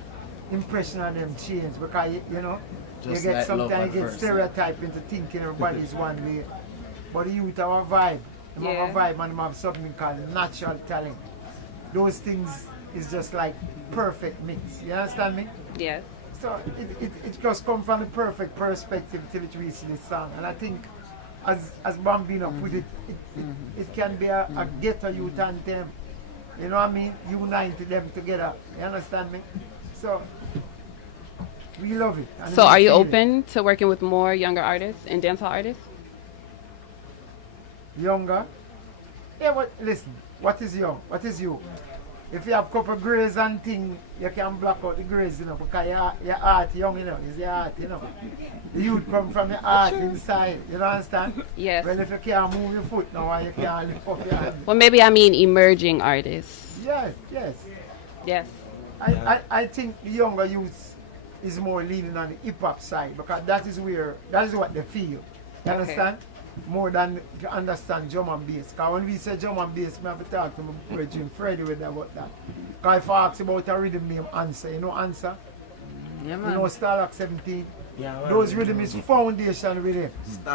impression on them change because you know, Just you get like sometimes you love get at first stereotyped into thinking everybody's one way. But the youth have a vibe. They have a vibe and they have something called natural talent. Those things is just like perfect mix. You understand me? Yes. So it just comes from the perfect perspective till it reaches this song. And I think as Bambino put it, it can be a ghetto youth anthem. You know what I mean? Unite them together. You understand me? So we love it. And So we are you feel it. open to working with more younger artists and dancehall artists? Younger? Yeah, but listen, what is young? What is you? If you have couple grays and thing, you can block out the grays, you know, because your heart young, you know, is your heart, you know. The youth come from your heart inside, you understand? Yes. Well, if you can't move your foot now, and you can't lift up your hand. Well, maybe I mean emerging artists. Yes, yes. Yes. I think the younger youth is more leaning on the hip hop side because that is what they feel. You understand? More than to understand drum and bass. Because when we say drum and bass, I have to talk to my brother Freddie with about that. Because if I ask about a rhythm name, Answer, you know Answer? Yeah, man. You know Starlock 17? Yeah, those rhythm is foundation with him.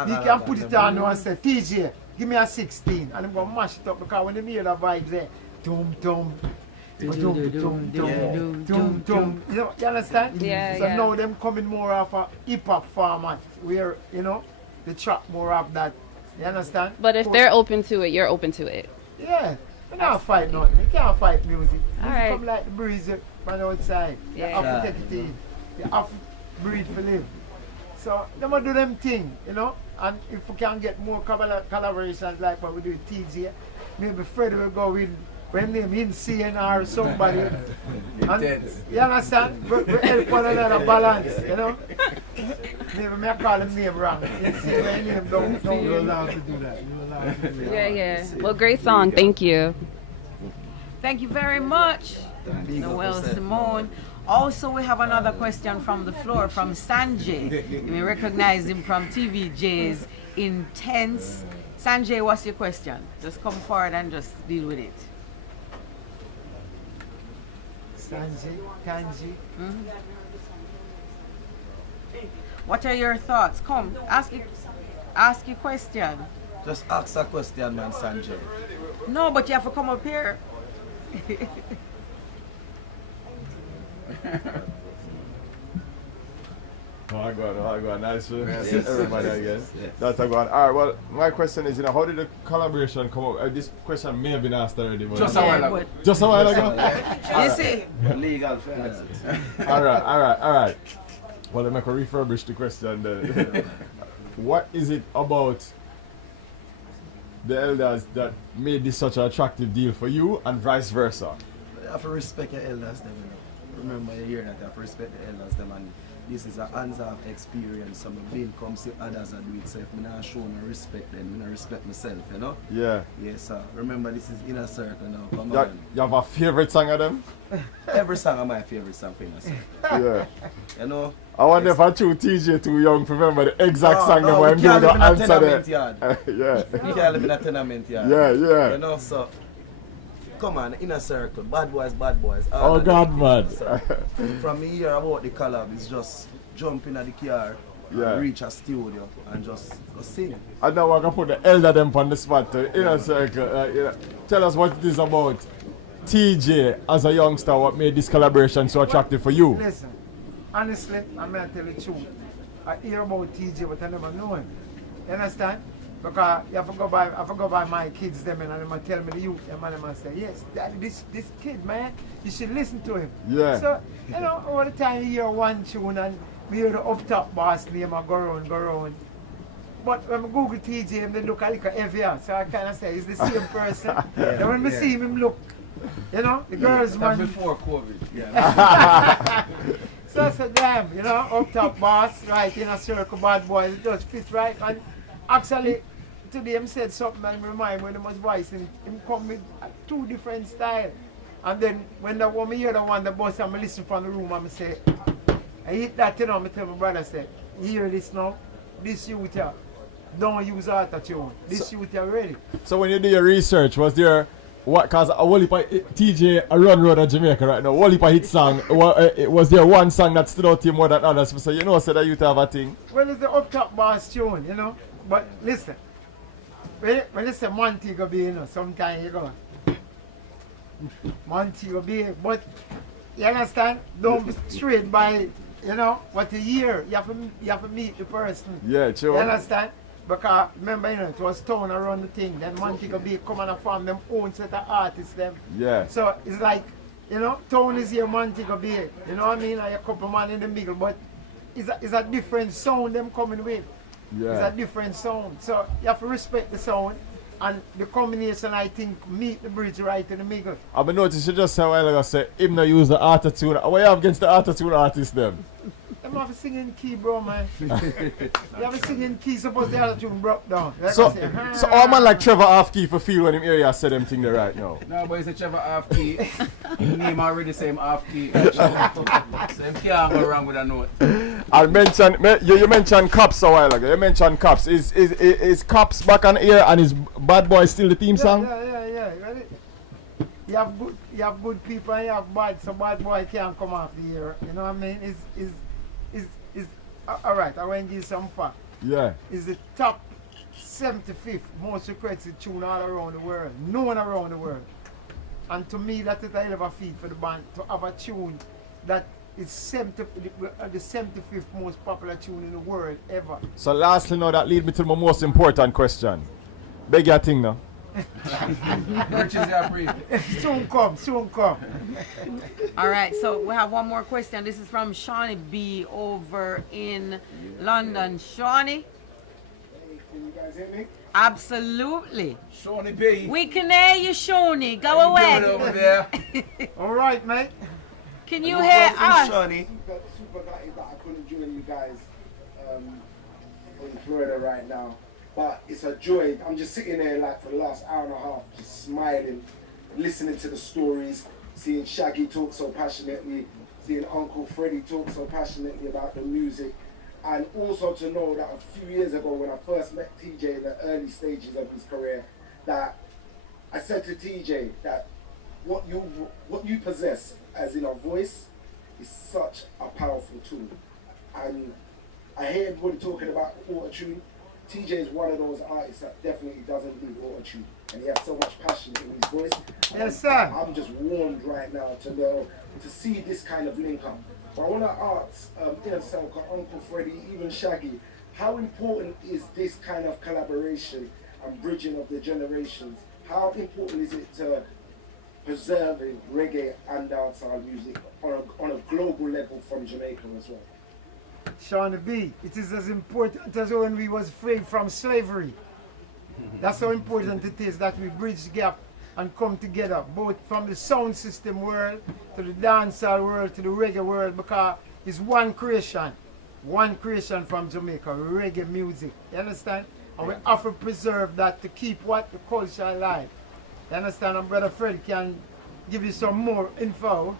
You can put it on now and say, Teejay, give me a 16. And I'm going to mash it up because when they hear the vibes there, dum dum. You understand? Yeah, so yeah. now them coming more of a hip hop format where, you know, they trap more of that. You understand? But if they're open to it, you're open to it. Yeah. You can't fight nothing. You can't fight music. All Music right. come like the breeze from outside. Yeah. You have to take it in. You have to breathe for live. So them will do them thing, you know. And if we can get more collaborations like what we do with Teejay, maybe Freddie will go with when name Insane or somebody. Intense. You understand? We help one another balance, you know? Maybe me call him name wrong. Insane, my name don't. You're allowed to do that. You're allowed to do that. Yeah, yeah. Well, great song. Thank you. Thank you very much, Noel Simone. Also, we have another question from the floor from Sanjay. You may recognize him from TVJ's Intense. Sanjay, what's your question? Just come forward and just deal with it. Sanjay, Kanji. What are your thoughts? Come, ask your question. Just ask a question, man, Sanjay. No, but you have to come up here. Oh, God, nice one. Yes. Everybody, I guess. Yes. That's a good. All right, well, my question is, how did the collaboration come up? This question may have been asked already, but Just a while ago. Just a while ago? You see? Legal facts. All right. Well, let me refurbish the question then. What is it about the elders that made this such an attractive deal for you and vice versa? You have to respect your elders, them. You know. Remember, you hear that you have to respect the elders, them, and this is a hands-off experience. So I've been come see others that do it, so if I not show no respect, then I respect myself, you know? Yeah. Yes, sir. Remember, this is Inner Circle now. Come You, on. you have a favorite song of them? Every song is my favorite song for Inner Circle. Yeah. You know? I wonder if I choose Teejay too young to remember the exact song that we I'm can't doing live the in a answer tenement there. yard. Yeah. We can't live in a tenement yard. Yeah. You know, so come on, Inner Circle, bad boys. Oh God, man. So, from me here about the collab, it's just jump in the car and reach a studio and just go sing. I know we're gonna put the elder them on the spot. Inner Circle. Tell us what it is about Teejay as a youngster. What made this collaboration so attractive for you? Listen, honestly, I'm going to tell you the truth. I hear about Teejay, but I never know him. You understand? Because I forgot by my kids them and they tell me the youth them and they say, yes, daddy, this kid, man, you should listen to him. Yeah. So, you know, all the time you hear one tune and we hear the up top boss name and go around. But when I Google Teejay, they look a little heavier. So I kind of say, it's the same person. And when I see him look, you know, the girls, man. Before COVID. Yeah. So I said, damn, you know, up top boss, right, Inner Circle, bad boys, it just fit right. And actually, today him said something and remind me when he was voicing, him come with two different styles. And then when the woman hear the one, the boss, I'm listen from the room, I'm say, I hit that, you know, I tell my brother, say, hear this now, this youth here, don't use auto-tune, this youth here ready. So when you do your research, was there what? Cause a whole heap of Teejay a run road of Jamaica right now. Whole heap of hit song. Was there one song that stood out to you more than others? So you know, so that you have a thing. Well, it's the up top boss tune, you know. But listen, when you say Montego Bay, you know, sometimes you go Montego Bay, but you understand? Don't be straight by, you know, what you hear. You have to meet the person. Yeah, sure. You understand? Because remember, you know, it was town around the thing. Then Montego Bay come and form them own set of artists them. Yeah. So it's like, you know, town is here, Montego Bay. You know what I mean? Like a couple man in the middle, but it's a different sound them coming with. Yeah. It's a different sound. So you have to respect the sound. And the combination, I think, meet the bridge right in the middle. I've been noticing you just a while ago say him not use the auto-tune. What you have against the auto-tune artists them? Them have to sing in key, bro, man. You have to sing in key, suppose the other tune broke down. So all man like Trevor Off-Key for feel when him area say them thing there right now. No, but it's a Trevor Off-Key. His name already same Off-Key. So him can't go wrong with a note. I mentioned you mentioned Cops a while ago. You mentioned Cops. Is Cops back on air and is Bad Boy still the theme song? Yeah. Ready? You have good people and you have bad, so Bad Boy can't come off the air. You know what I mean? It's alright, I want to give you some fact. Yeah. It's the top 75th most requested tune all around the world. Known around the world. And to me, that is a hell of a feat for the band to have a tune that is the 75th most popular tune in the world ever. So lastly now that leads me to my most important question. Beg your thing now. Riches Wii. Soon come. All right, so we have one more question. This is from Shawnee B over in London. Shawnee? Can you guys hear me? Absolutely. Shawnee B. We can hear you, Shawnee. Go How away. you doing over there? All right, mate. Can you hear us? Super gutted that I couldn't join you guys in Florida right now. But it's a joy. I'm just sitting there like for the last hour and a half, just smiling, listening to the stories, seeing Shaggy talk so passionately, seeing Uncle Freddie talk so passionately about the music. And also to know that a few years ago when I first met Teejay in the early stages of his career, that I said to Teejay that what you possess as in a voice is such a powerful tool. And I hear everybody talking about auto-tune. Teejay is one of those artists that definitely doesn't need auto-tune. And he has so much passion in his voice. Yes, sir. I'm just warmed right now to see this kind of link up. But I want to ask Inner Circle, Uncle Freddie, even Shaggy, how important is this kind of collaboration and bridging of the generations? How important is it to preserving reggae and dancehall music on a global level from Jamaica as well? Shawnee B, it is as important as when we was free from slavery. That's how important it is that we bridge the gap and come together, both from the sound system world to the dancehall world to the reggae world, because it's one creation from Jamaica, reggae music. You understand? And we have to preserve that to keep what the culture alive. You understand? And Brother Fred can give you some more info.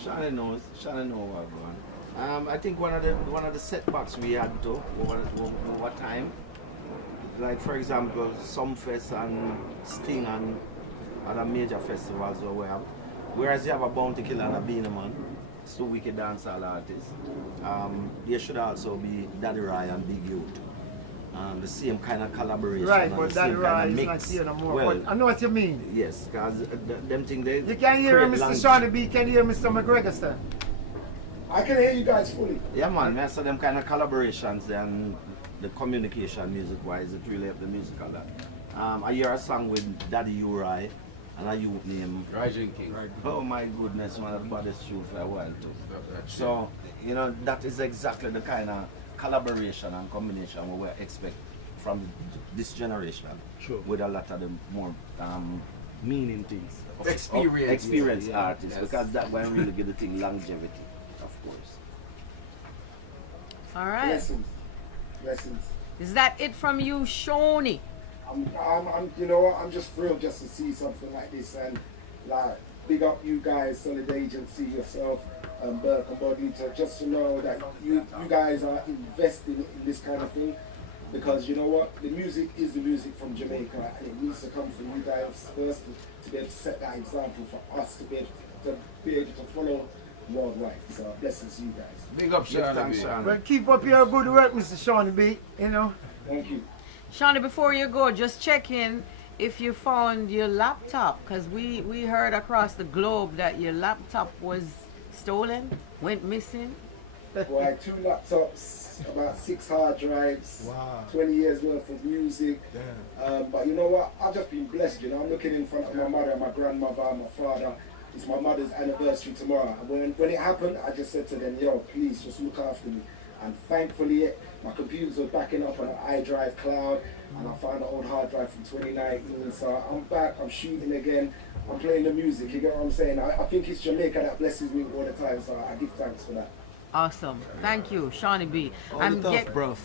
Shannon knows what going on. I think one of the setbacks we had to over time, like for example, Sumfest and Sting and other major festivals where we have, whereas you have a Bounty Killer and a Beanie Man, it's two wicked dancehall artists. There should also be Daddy Rai and Big Youth. The same kind of collaboration. Right, and but the Daddy same Rai kind of is mix. not here no more. Well, But I know what you mean. yes, because them thing they. You can hear Mr. Shawnee B, can hear Mr. McGregor, sir. I can hear you guys fully. Yeah, man. I saw them kind of collaborations and the communication music-wise, it really helped the music a lot. I hear a song with Daddy Uri and a youth named Rising King. Oh my goodness, one of the baddest tunes for a while too. So, you know, that is exactly the kind of collaboration and combination we expect from this generation. Sure. With a lot of the more meaning things. Experience artists, yes. because that one really give the thing longevity, of course. All right. Blessings. Is that it from you, Shawnee? You know what? I'm just thrilled just to see something like this, and like big up you guys, Solid Agency, yourself, Burke and Body, just to know that you guys are investing in this kind of thing, because you know what? The music is the music from Jamaica, and it needs to come from you guys first to be able to set that example for us to be able to follow worldwide. So blessings to you guys. Big up, Shawnee. Well, keep up your good work, Mr. Shawnee B. You know. Thank you. Shawnee, before you go, just check in if you found your laptop, because we heard across the globe that your laptop was stolen, went missing. Boy, 2 laptops, about 6 hard drives, wow. 20 years worth of music. But you know what? I've just been blessed, you know. I'm looking in front of my mother, my grandmother, my father. It's my mother's anniversary tomorrow. And when it happened, I just said to them, yo, please just look after me. And thankfully, my computers were backing up on an iDrive cloud, and I found an old hard drive from 2019. So I'm back, I'm shooting again, I'm playing the music, you get what I'm saying? I think it's Jamaica that blesses me all the time, so I give thanks for that. Awesome. Thank you, Shawnee B. Bruv.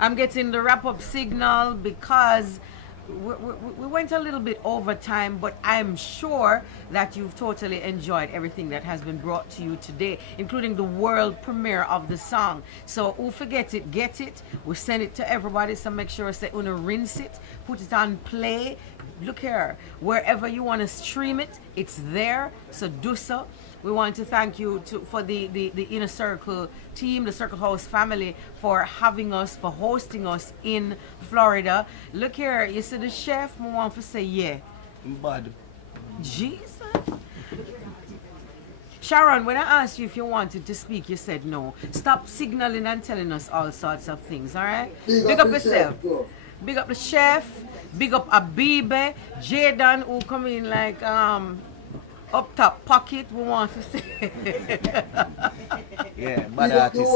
I'm getting the wrap-up signal because we went a little bit over time, but I'm sure that you've totally enjoyed everything that has been brought to you today, including the world premiere of the song. So who forget it, get it. We send it to everybody, so make sure say una rinse it, put it on play. Look here, wherever you want to stream it, it's there, so do so. We want to thank you for the Inner Circle team, the Circle House family, for having us, for hosting us in Florida. Look here, you see the chef, I want to say yeah. Bad. Jesus. Sharon, when I asked you if you wanted to speak, you said no. Stop signaling and telling us all sorts of things, all right? Big up yourself. Big up the chef. Big up Abibe. Jaden, who come in like up top pocket, we want to say. Yeah, bad artist.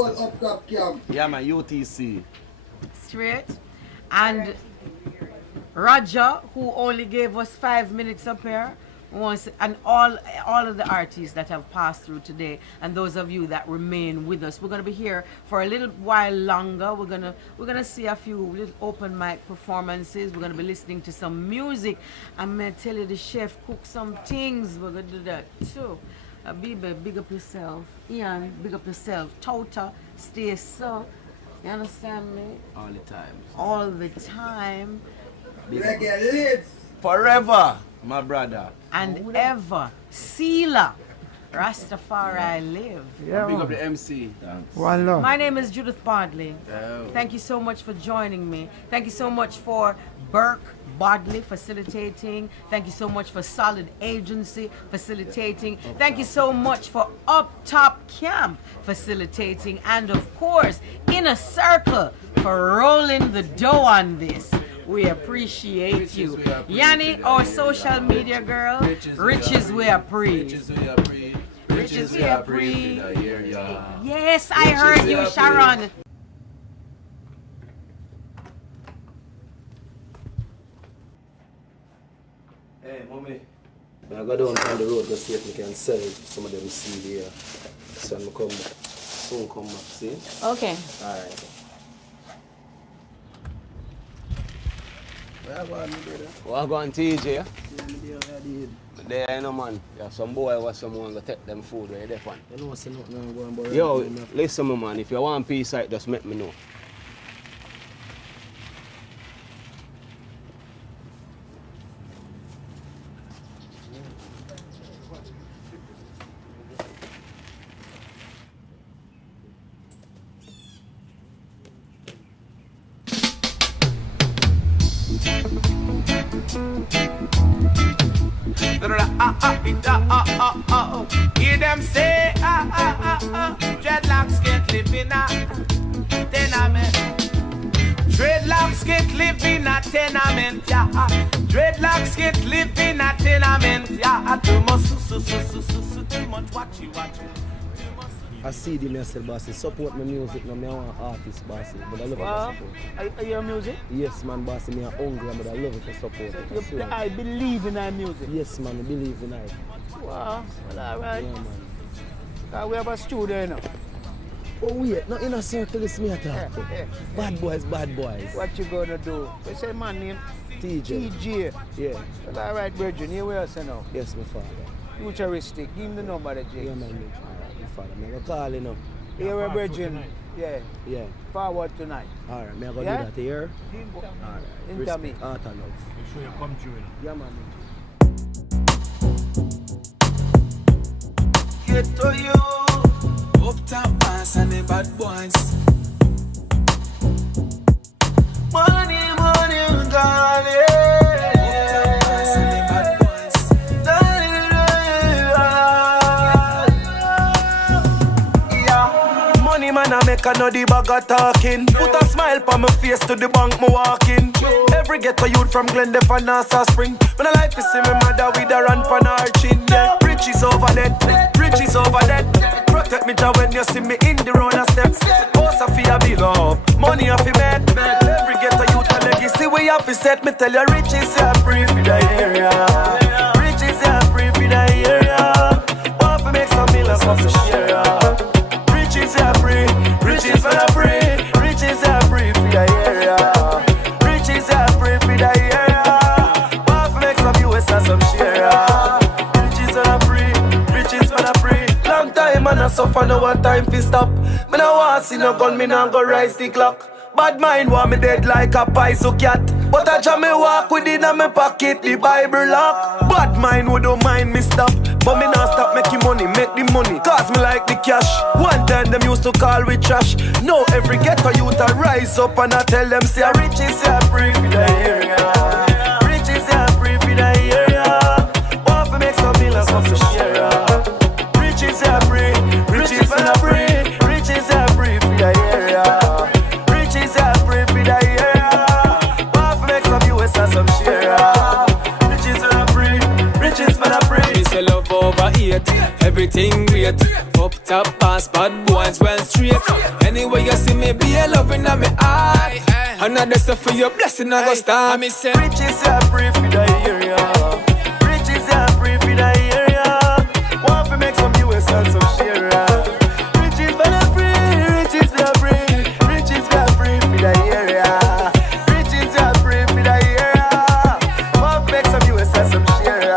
Yeah, man, UTC. Straight. And Roger, who only gave us 5 minutes up here, and all of the artists that have passed through today, and those of you that remain with us. We're gonna be here for a little while longer. We're gonna see a few little open mic performances. We're gonna be listening to some music. I'm gonna tell you the chef cook some things. We're gonna do that too. Biba, big up yourself. Ian, big up yourself. Tota, stay so. You understand me? All the time. All the time. Reggae lives forever, my brother. And ever. Sealer. Rastafari live. Yeah, big up the MC. One love. My name is Judith Bodley. Thank you so much for joining me. Thank you so much for Burke Bodley facilitating. Thank you so much for Solid Agency facilitating. Thank you so much for Up Top Camp facilitating. And of course, Inner Circle for rolling the dough on this. We appreciate you. Yanni, our social media girl, Riches Wii Pree. Riches Wii Pree. Yes, I heard you, Sharon. Hey, mommy. I go down on the road to see if we can sell some of them CD here. So I'm come back. Soon come back, see? Okay. Alright. What going Teejay? There ain't no man. Yeah, some boy or someone go take them food where they find. You know what's not going on. Yo, listen me man, if you want peace out, just let me know. Hear them say, dreadlocks can't live in a tenement. Dreadlocks can't live in a tenement, yeah. Dreadlocks can't live in a tenement, yeah. Too much, too much, watch you. I see the message, bossy. Support my music, no, me I want artist, bossy. But I love it for support. Are you music? Yes, man, bossy. Me are hungry, but I love it for support. I believe in our music. Yes, man, I believe in it. Wow, well, all right. Yeah, man. We have a studio, you know. Oh, wait, not in a circle, it's me attack. Bad boys, bad boys. What you gonna do? We say man name? Teejay. Teejay. Yeah. Well, all right, Virgin, here we are, say now. Yes, my father. Futuristic. Give him the number, the J. Yeah, man. My father. I'm going to call you now. Here we are, Virgin. Yeah. Yeah. Forward tonight. All right, I'm going to do that here. All right. Into me. Art and love. Make sure you come through. Yeah, man. Get to you, up top pass and the bad boys. Money, darling. Up top pass and the bad boys. Yeah, money man I make another bag of talking. Put a smile on my face to the bank me walking. Every ghetto youth from Glendale and Nassau Spring. When I like to see my mother with her hand on her chin. Yeah, riches over there, riches over there. Protect me job when you see me in the road of steps. House of fear bill up, money off the bed. Every ghetto youth a legacy we have to set. Me tell you riches are free for the area. Riches are free for the area. Want to make some millions off the share. Riches are free, riches are free, riches are free for the area. Riches are free for the area. Want to make some US and some share. Riches are free, riches are free. Long time and I suffer, no one time fi stop. Me no want see no gun, me no go rise the clock. Bad mind want me dead like a paiso cat. But I jam me walk with it in my pocket, the Bible lock. Bad mind would don't mind me stop. But me not stop making money, make the money. Cause me like the cash. One time them used to call with trash. Now every ghetto youth I rise up and I tell them say riches are free for the area. Riches are free for the area. Want to make some millions off the share. Riches are free, riches are free, riches are free for the area. Riches are free for the area. Want to make some US and some share. Riches are free, riches are free. Me say love over hate, everything great. Up top pass, bad boys well straight. Anyway you see me be a loving on me eye. Another stuff for your blessing, I go start. And me say, riches are free for the area. Riches are free for the area. Want to make some US and some share. Riches are free, riches are free, riches are free for the area. Riches are free for the area. Want to make some US and some share.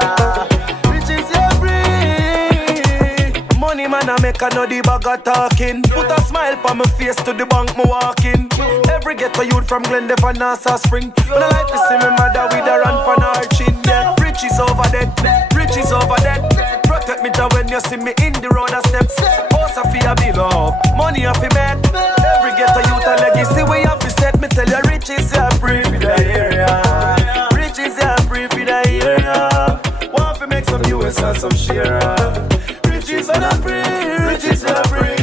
Riches are free. Money man I make, I know the bag of talking. Put a smile on my face to the bank me walking. Every ghetto youth from Glendale and Nassau Spring. When I like to see my mother with her hand on her chin. Yeah, riches over there, riches over there. Protect me to when you see me in the road a steps. Also fear below, money off the bed. Every ghetto youth a legacy we have to set. Me tell you riches are free for the area. Riches are free for the area. Want to make some US and some share. Riches are free, riches are free.